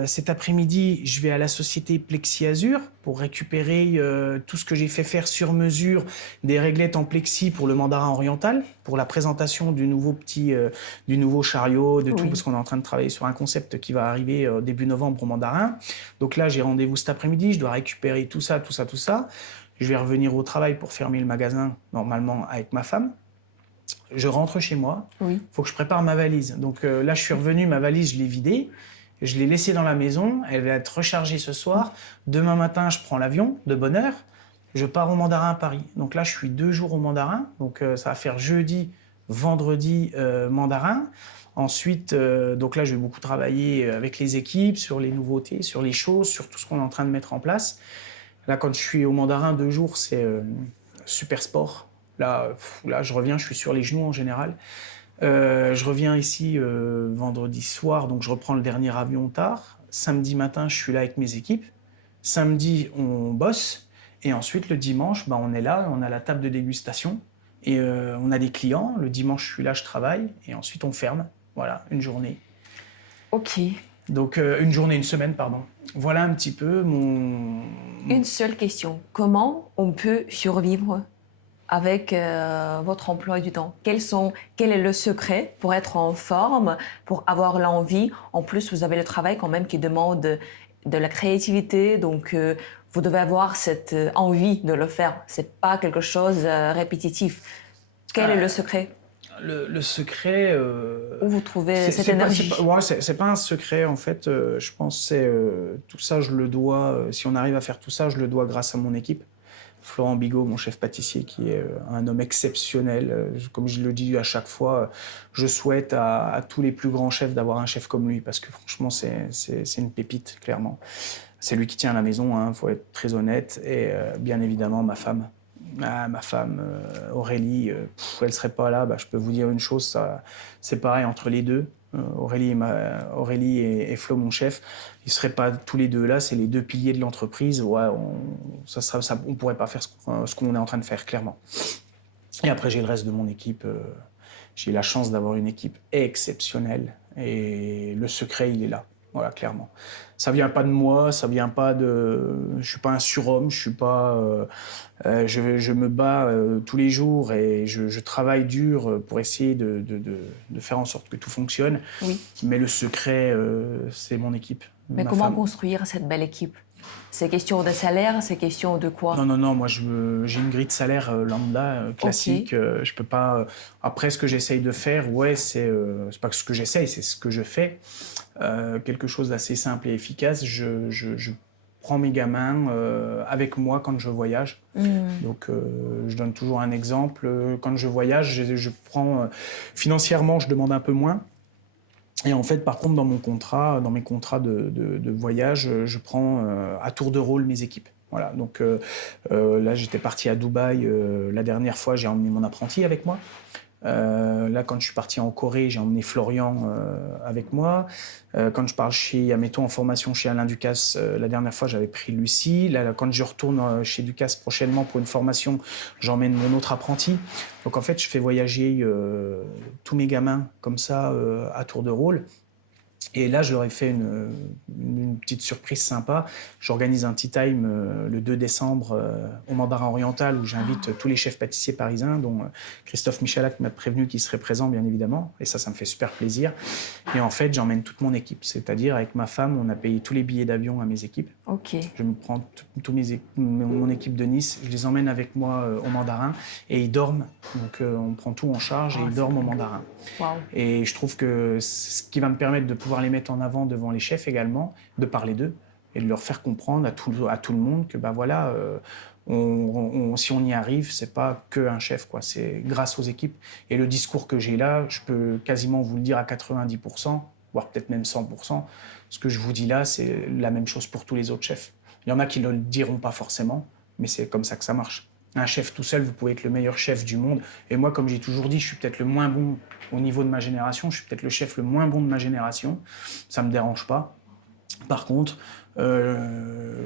Cet après-midi, je vais à la société Plexi Azur pour récupérer tout ce que j'ai fait faire sur mesure, des réglettes en plexi pour le mandarin oriental, pour la présentation du nouveau chariot, de tout, parce qu'on est en train de travailler sur un concept qui va arriver début novembre au mandarin. Donc là, j'ai rendez-vous cet après-midi, je dois récupérer tout ça. Je vais revenir au travail pour fermer le magasin, normalement, avec ma femme. Je rentre chez moi. Il faut que je prépare ma valise. Donc là, je suis revenu, ma valise, je l'ai vidée. Je l'ai laissée dans la maison. Elle va être rechargée ce soir. Demain matin, je prends l'avion de bonne heure. Je pars au mandarin à Paris. Donc là, je suis 2 jours au mandarin. Donc ça va faire jeudi, vendredi, mandarin. Ensuite, donc là, je vais beaucoup travailler avec les équipes sur les nouveautés, sur les choses, sur tout ce qu'on est en train de mettre en place. Là, quand je suis au mandarin 2 jours, c'est super sport. Là, je reviens, je suis sur les genoux en général. Je reviens ici vendredi soir, donc je reprends le dernier avion tard. Samedi matin, je suis là avec mes équipes. Samedi, on bosse. Et ensuite, le dimanche, on est là, on a la table de dégustation. Et on a des clients. Le dimanche, je suis là, je travaille. Et ensuite, on ferme. Voilà, une journée. OK. Donc, une semaine, pardon. Voilà un petit peu Une seule question. Comment on peut survivre avec votre emploi du temps? Quel est le secret pour être en forme, pour avoir l'envie? En plus, vous avez le travail quand même qui demande de la créativité, donc vous devez avoir cette envie de le faire. C'est pas quelque chose répétitif. Quel est le secret? Le secret... Où vous trouvez cette énergie? C'est pas un secret, en fait. Je pense que tout ça, je le dois... si on arrive à faire tout ça, je le dois grâce à mon équipe. Florent Bigot, mon chef pâtissier, qui est un homme exceptionnel. Comme je le dis à chaque fois, je souhaite à tous les plus grands chefs d'avoir un chef comme lui, parce que franchement, c'est une pépite, clairement. C'est lui qui tient la maison, hein, faut être très honnête. Et bien évidemment, ma femme. Ma femme, Aurélie, elle serait pas là. Je peux vous dire une chose, c'est pareil entre les deux. Aurélie et Flo, mon chef, ils seraient pas tous les deux là. C'est les deux piliers de l'entreprise. Ouais, on pourrait pas faire ce qu'on est en train de faire, clairement. Et après, j'ai le reste de mon équipe. J'ai la chance d'avoir une équipe exceptionnelle. Et le secret, il est là. Voilà, clairement. Ça vient pas de moi, ça vient pas de... Je suis pas un surhomme, je suis pas... je me bats tous les jours et je travaille dur pour essayer de faire en sorte que tout fonctionne. Oui. Mais le secret, c'est mon équipe. Mais comment construire cette belle équipe? C'est question de salaire, c'est question de quoi? Non, moi j'ai une grille de salaire lambda, classique. Okay. Je peux pas... Après, ce que j'essaye de faire, ouais, c'est pas ce que j'essaye, c'est ce que je fais. Quelque chose d'assez simple et efficace. Je prends mes gamins avec moi quand je voyage. Donc, je donne toujours un exemple. Quand je voyage, je prends... financièrement, je demande un peu moins. Et en fait, par contre, dans mes contrats de voyage, je prends à tour de rôle mes équipes. Voilà. Donc là, j'étais parti à Dubaï. La dernière fois, j'ai emmené mon apprenti avec moi. Là, quand je suis parti en Corée, j'ai emmené Florian avec moi. Quand je pars en formation chez Alain Ducasse, la dernière fois, j'avais pris Lucie. Là, quand je retourne chez Ducasse prochainement pour une formation, j'emmène mon autre apprenti. Donc, en fait, je fais voyager tous mes gamins comme ça, à tour de rôle. Et là, je leur ai fait une petite surprise sympa. J'organise un tea time le 2 décembre au Mandarin Oriental où j'invite tous les chefs pâtissiers parisiens, dont Christophe Michalak m'a prévenu qu'il serait présent, bien évidemment. Et ça me fait super plaisir. Et en fait, j'emmène toute mon équipe. C'est-à-dire, avec ma femme, on a payé tous les billets d'avion à mes équipes. Ok. Je me prends mon équipe de Nice, je les emmène avec moi au Mandarin et ils dorment. Donc, on prend tout en charge et ils dorment au Mandarin. Wow. Et je trouve que c'est ce qui va me permettre de pouvoir les mettre en avant devant les chefs également, de parler d'eux et de leur faire comprendre à tout le monde que voilà, si on y arrive, c'est pas qu'un chef, quoi. C'est grâce aux équipes. Et le discours que j'ai là, je peux quasiment vous le dire à 90%, voire peut-être même 100%. Ce que je vous dis là, c'est la même chose pour tous les autres chefs. Il y en a qui ne le diront pas forcément, mais c'est comme ça que ça marche. Un chef tout seul, vous pouvez être le meilleur chef du monde. Et moi, comme j'ai toujours dit, je suis peut-être le moins bon au niveau de ma génération. Je suis peut-être le chef le moins bon de ma génération. Ça ne me dérange pas. Par contre,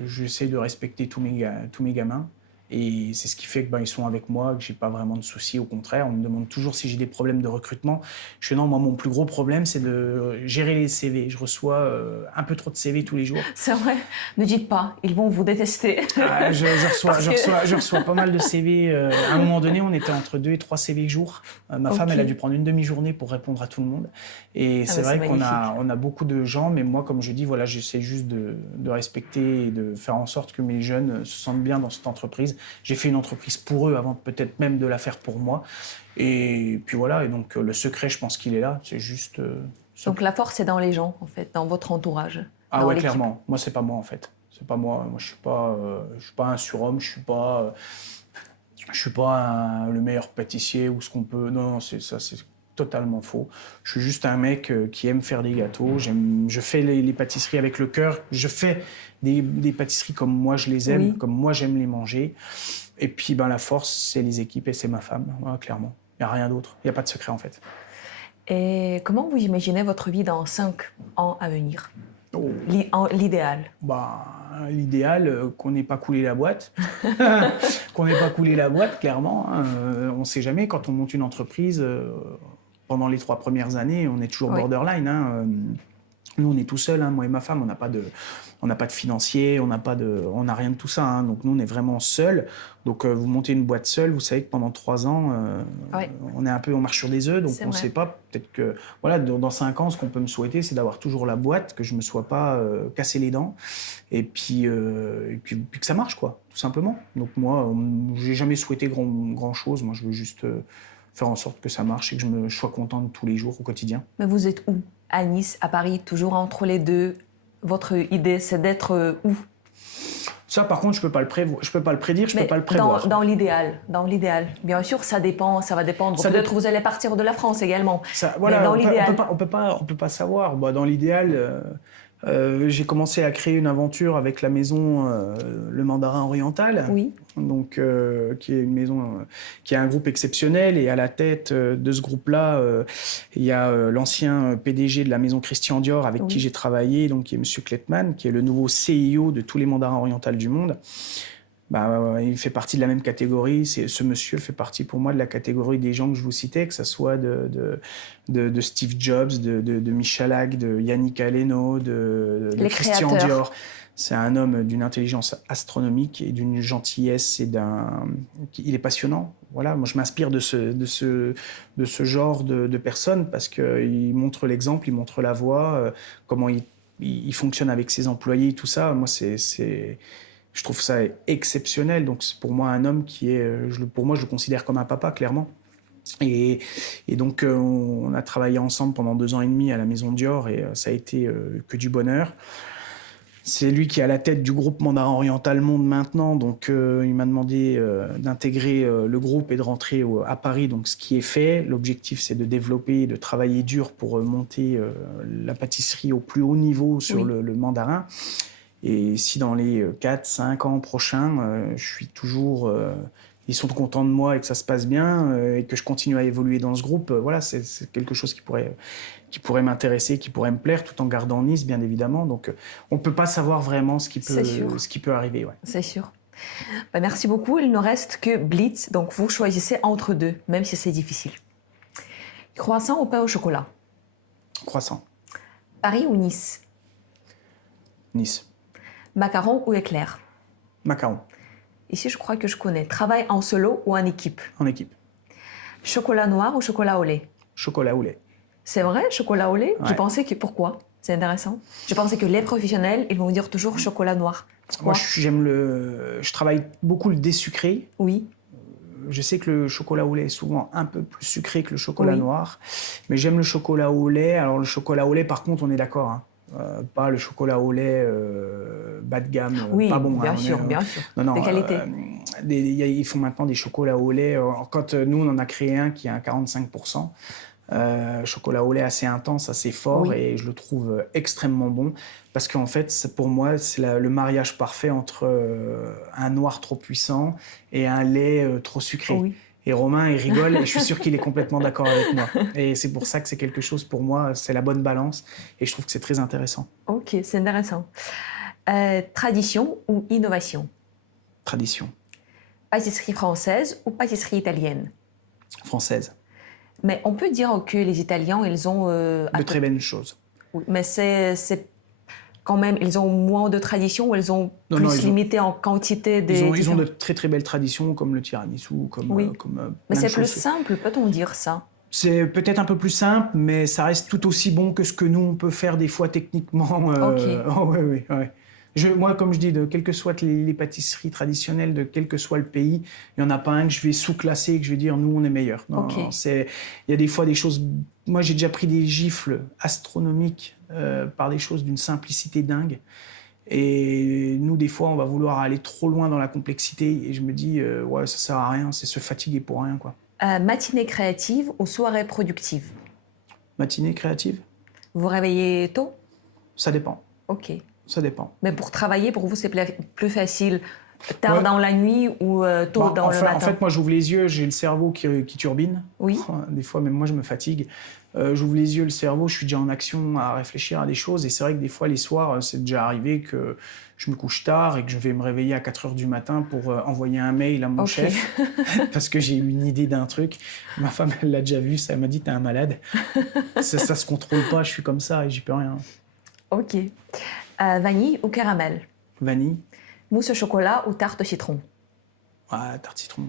j'essaie de respecter tous mes gamins. Et c'est ce qui fait que ils sont avec moi, que j'ai pas vraiment de soucis. Au contraire, on me demande toujours si j'ai des problèmes de recrutement. Je fais non, moi mon plus gros problème c'est de gérer les CV. Je reçois un peu trop de CV tous les jours. C'est vrai. Ne dites pas, ils vont vous détester. Je reçois pas mal de CV. À un moment donné, on était entre 2 et 3 CV jour. Ma femme, elle a dû prendre une demi-journée pour répondre à tout le monde. Et c'est vrai qu'on a beaucoup de gens, mais moi, comme je dis, voilà, j'essaie juste de respecter et de faire en sorte que mes jeunes se sentent bien dans cette entreprise. J'ai fait une entreprise pour eux avant peut-être même de la faire pour moi. Et puis voilà, et donc le secret, je pense qu'il est là. C'est juste... donc la force est dans les gens, en fait, dans votre entourage. Ah ouais, clairement. Moi, c'est pas moi, en fait. C'est pas moi. Moi, je suis pas un surhomme, je suis pas le meilleur pâtissier ou ce qu'on peut... Non, c'est totalement faux. Je suis juste un mec qui aime faire des gâteaux. Je fais les pâtisseries avec le cœur. Je fais des pâtisseries comme moi je les aime, comme moi j'aime les manger. Et puis la force, c'est les équipes et c'est ma femme, voilà, clairement. Il n'y a rien d'autre. Il n'y a pas de secret en fait. Et comment vous imaginez votre vie dans 5 ans à venir? L'idéal? L'idéal, qu'on n'ait pas coulé la boîte. Qu'on n'ait pas coulé la boîte, clairement. On ne sait jamais, quand on monte une entreprise, pendant les 3 premières années, on est toujours borderline. Nous, on est tout seul, moi et ma femme, on n'a pas de financier, on n'a rien de tout ça. Donc nous, on est vraiment seuls. Donc vous montez une boîte seule, vous savez que pendant 3 ans, on marche sur des œufs, donc on ne sait pas. Peut-être que dans 5 ans, ce qu'on peut me souhaiter, c'est d'avoir toujours la boîte, que je ne me sois pas cassé les dents, et puis que ça marche, quoi, tout simplement. Donc moi, j'ai jamais souhaité grand chose. Moi, je veux juste faire en sorte que ça marche et que je sois content de tous les jours au quotidien. Mais vous êtes où? À Nice, à Paris, toujours entre les deux? Votre idée, c'est d'être où? Ça, par contre, je peux pas le prédire, je peux pas le prévoir. Dans l'idéal, bien sûr, ça va dépendre. Peut-être vous allez partir de la France également. Voilà, mais dans l'idéal, on peut pas savoir. Bah, dans l'idéal, j'ai commencé à créer une aventure avec la maison Le Mandarin Oriental, oui. donc qui est une maison, qui a un groupe exceptionnel, et à la tête de ce groupe-là, il y a l'ancien PDG de la maison Christian Dior avec qui j'ai travaillé, donc qui est Monsieur Klettmann, qui est le nouveau CIO de tous les mandarins orientaux du monde. Bah, il fait partie de la même catégorie. Ce monsieur fait partie pour moi de la catégorie des gens que je vous citais, que ce soit de Steve Jobs, de Michalak, de Yannick Aleno, de Christian créateurs. Dior. C'est un homme d'une intelligence astronomique et d'une gentillesse il est passionnant. Voilà, moi je m'inspire de ce genre de personnes parce qu'il montre l'exemple, il montre la voie, comment il fonctionne avec ses employés, tout ça. Moi je trouve ça exceptionnel. Donc c'est pour moi un homme qui est, pour moi je le considère comme un papa, clairement. Et donc on a travaillé ensemble pendant 2 ans et demi à la maison Dior et ça a été que du bonheur. C'est lui qui est à la tête du groupe Mandarin Oriental Monde maintenant, donc il m'a demandé d'intégrer le groupe et de rentrer à Paris, donc ce qui est fait. L'objectif, c'est de développer, de travailler dur pour monter la pâtisserie au plus haut niveau sur le mandarin. Et si dans les 4-5 ans prochains, je suis toujours... ils sont contents de moi et que ça se passe bien et que je continue à évoluer dans ce groupe, voilà, c'est quelque chose qui pourrait m'intéresser, qui pourrait me plaire, tout en gardant Nice, bien évidemment. Donc, on ne peut pas savoir vraiment ce qui peut arriver. Ouais. C'est sûr. Bah, merci beaucoup. Il ne reste que Blitz. Donc, vous choisissez entre deux, même si c'est difficile. Croissant ou pain au chocolat? Croissant. Paris ou Nice? Nice. Macaron ou éclair? Macaron. Ici, je crois que je connais. Travail en solo ou en équipe? En équipe. Chocolat noir ou chocolat au lait? Chocolat au lait. C'est vrai, chocolat au lait? Ouais. Je pensais que... Pourquoi? C'est intéressant. Je pensais que les professionnels, ils vont dire toujours chocolat noir. Pourquoi? Moi, je travaille beaucoup le désucré. Oui. Je sais que le chocolat au lait est souvent un peu plus sucré que le chocolat noir. Mais j'aime le chocolat au lait. Alors, le chocolat au lait, par contre, on est d'accord, hein. Pas le chocolat au lait bas de gamme, pas bon. Bien sûr. Non, de qualité. Ils font maintenant des chocolats au lait. Quand nous, on en a créé un qui est à 45%. Chocolat au lait assez intense, assez fort, et je le trouve extrêmement bon. Parce qu'en fait, pour moi, c'est le mariage parfait entre un noir trop puissant et un lait trop sucré. Oui. Et Romain, il rigole, et je suis sûr qu'il est complètement d'accord avec moi. Et c'est pour ça que c'est quelque chose, pour moi, c'est la bonne balance. Et je trouve que c'est très intéressant. Ok, c'est intéressant. Tradition ou innovation? Tradition. Pâtisserie française ou pâtisserie italienne? Française. Mais on peut dire que les Italiens, ils ont... de très belles choses. Oui, mais c'est quand même, ils ont moins de tradition ou ils ont limité en quantité des... Ils ont de très très belles traditions comme le tiramisu, mais c'est plus simple, peut-on dire ça? C'est peut-être un peu plus simple, mais ça reste tout aussi bon que ce que nous, on peut faire des fois techniquement. Oui. Moi, comme je dis, quelles que soient les pâtisseries traditionnelles, de quel que soit le pays, il n'y en a pas un que je vais sous-classer et que je vais dire, nous, on est meilleurs. Il y a des fois des choses... Moi, j'ai déjà pris des gifles astronomiques par des choses d'une simplicité dingue. Et nous, des fois, on va vouloir aller trop loin dans la complexité. Et je me dis, ça sert à rien, c'est se fatiguer pour rien, quoi. Matinée créative ou soirée productive? Matinée créative. Vous réveillez tôt? Ça dépend. Ok. Ça dépend. Mais pour travailler, pour vous, c'est plus facile tard dans la nuit ou tôt dans le matin? En fait, moi, j'ouvre les yeux, j'ai le cerveau qui turbine. Oui. Des fois, même moi, je me fatigue. J'ouvre les yeux, le cerveau, je suis déjà en action à réfléchir à des choses. Et c'est vrai que des fois, les soirs, c'est déjà arrivé que je me couche tard et que je vais me réveiller à 4 h du matin pour envoyer un mail à mon chef parce que j'ai eu une idée d'un truc. Ma femme, elle l'a déjà vu, ça m'a dit, t'es un malade. ça se contrôle pas, je suis comme ça et j'y peux rien. Ok. Vanille ou caramel? Vanille. Mousse au chocolat ou tarte au citron? Tarte citron.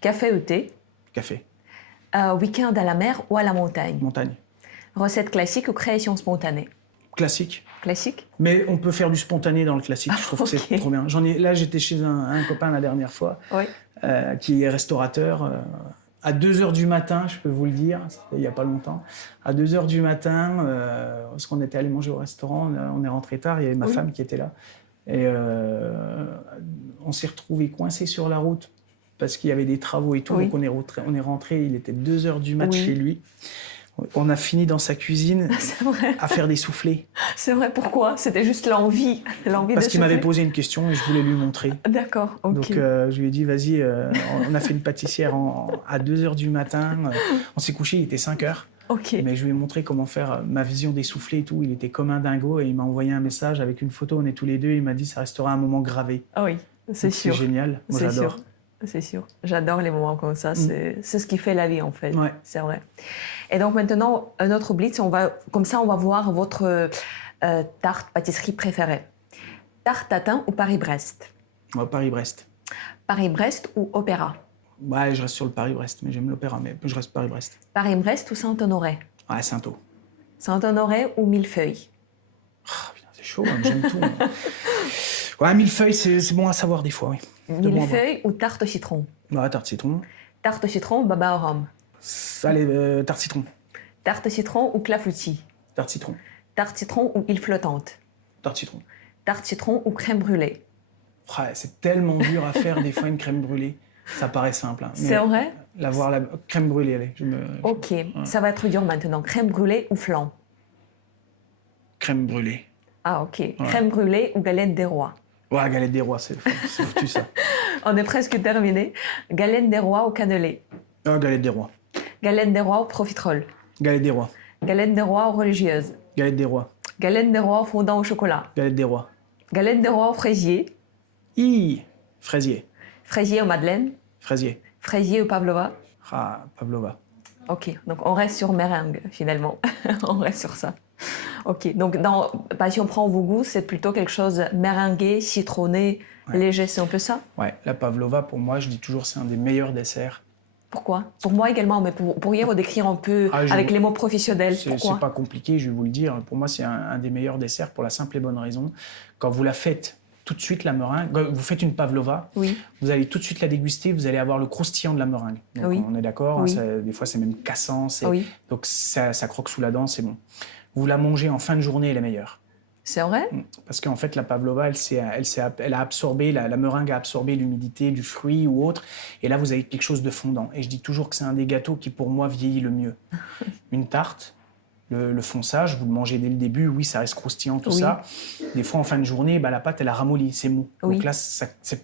Café ou thé? Café. Week-end à la mer ou à la montagne? Montagne. Recette classique ou création spontanée? Classique. Classique? Mais on peut faire du spontané dans le classique, je trouve que c'est trop bien. Là, j'étais chez un copain la dernière fois, qui est restaurateur, à 2 heures du matin, je peux vous le dire, c'était il n'y a pas longtemps. À 2 heures du matin, parce qu'on était allé manger au restaurant, on est rentré tard, il y avait ma femme qui était là. Et on s'est retrouvés coincés sur la route parce qu'il y avait des travaux et tout. Donc on est rentré, il était 2 heures du mat chez lui. On a fini dans sa cuisine à faire des soufflés. C'est vrai, pourquoi? C'était juste l'envie de Parce qu'il m'avait posé une question et je voulais lui montrer. D'accord, ok. Donc je lui ai dit, vas-y, on a fait une pâtissière à 2 heures du matin. On s'est couché, il était 5 heures. Okay. Mais je lui ai montré comment faire ma vision des soufflés et tout. Il était comme un dingo et il m'a envoyé un message avec une photo. On est tous les deux. Il m'a dit, ça restera un moment gravé. Ah oui, c'est sûr. C'est génial. Moi, j'adore. C'est sûr. J'adore les moments comme ça. C'est ce qui fait la vie, en fait. Ouais. C'est vrai. Et donc maintenant, un autre blitz. Comme ça, on va voir votre tarte pâtisserie préférée. Tarte tatin ou Paris-Brest? Paris-Brest. Paris-Brest ou opéra? Ouais, je reste sur le Paris-Brest, mais j'aime l'opéra, mais je reste Paris-Brest. Paris-Brest ou Saint-Honoré? Ouais, Saint-O. Saint-Honoré ou millefeuille? Oh, putain, c'est chaud, hein, j'aime tout. Hein. Ouais, millefeuille, c'est bon à savoir des fois, oui. Millefeuille ou tarte au citron? Ouais, tarte citron. Tarte au citron ou baba au rhum? Allez, tarte citron. Tarte au citron ou clafoutis? Tarte citron. Tarte citron ou île flottante? Tarte citron. Tarte citron ou crème brûlée? Ouais, c'est tellement dur à faire des fois une crème brûlée. Ça paraît simple. Hein, c'est vrai? La crème brûlée, allez. Ok, ça va être dur maintenant. Crème brûlée ou flan? Crème brûlée. Ah ok. Ouais. Crème brûlée ou galette des rois? Ouais, galette des rois, c'est foutu ça. On est presque terminé. Galette des rois ou cannelé? Ah, galette des rois. Galette des rois ou profiterole? Galette des rois. Galette des rois ou religieuse? Galette des rois. Galette des rois au fondant au chocolat? Galette des rois. Galette des rois au fraisier? Fraisier. Fraisier au madeleine? Fraisier. Fraisier ou pavlova? Ah, pavlova. Ok, donc on reste sur meringue finalement. On reste sur ça. Ok, donc si on prend vos goûts, c'est plutôt quelque chose meringué, citronné, léger, c'est un peu ça? Ouais, la pavlova, pour moi, je dis toujours, c'est un des meilleurs desserts. Pourquoi? Pour moi également, mais pourriez vous décrire un peu avec les mots professionnels? Pourquoi? C'est pas compliqué, je vais vous le dire. Pour moi, c'est un des meilleurs desserts pour la simple et bonne raison. Quand vous la faites tout de suite, la meringue, vous faites une pavlova, vous allez tout de suite la déguster, vous allez avoir le croustillant de la meringue. Donc on est d'accord, hein, des fois c'est même cassant, donc ça croque sous la dent, c'est bon. Vous la mangez en fin de journée, elle est meilleure. C'est vrai? Parce qu'en fait, la pavlova, elle a absorbé, la meringue a absorbé l'humidité du fruit ou autre. Et là, vous avez quelque chose de fondant. Et je dis toujours que c'est un des gâteaux qui, pour moi, vieillit le mieux. Une tarte, le fonçage, vous le mangez dès le début, oui, ça reste croustillant, tout ça. Des fois, en fin de journée, la pâte, elle a ramolli, c'est mou. Donc là,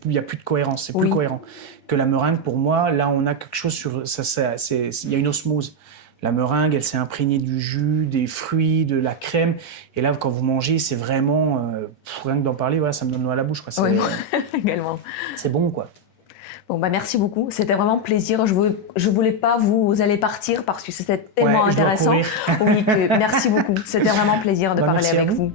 il n'y a plus de cohérence, c'est plus cohérent. Que la meringue, pour moi, là, on a quelque chose sur... Il y a une osmose. La meringue, elle s'est imprégnée du jus, des fruits, de la crème. Et là, quand vous mangez, c'est vraiment... rien que d'en parler, ça me donne l'eau à la bouche. Quoi. Également. C'est bon, quoi. Bon, merci beaucoup. C'était vraiment plaisir. Je voulais pas vous allez partir parce que c'était tellement intéressant. Oui, merci beaucoup. C'était vraiment plaisir de parler avec vous.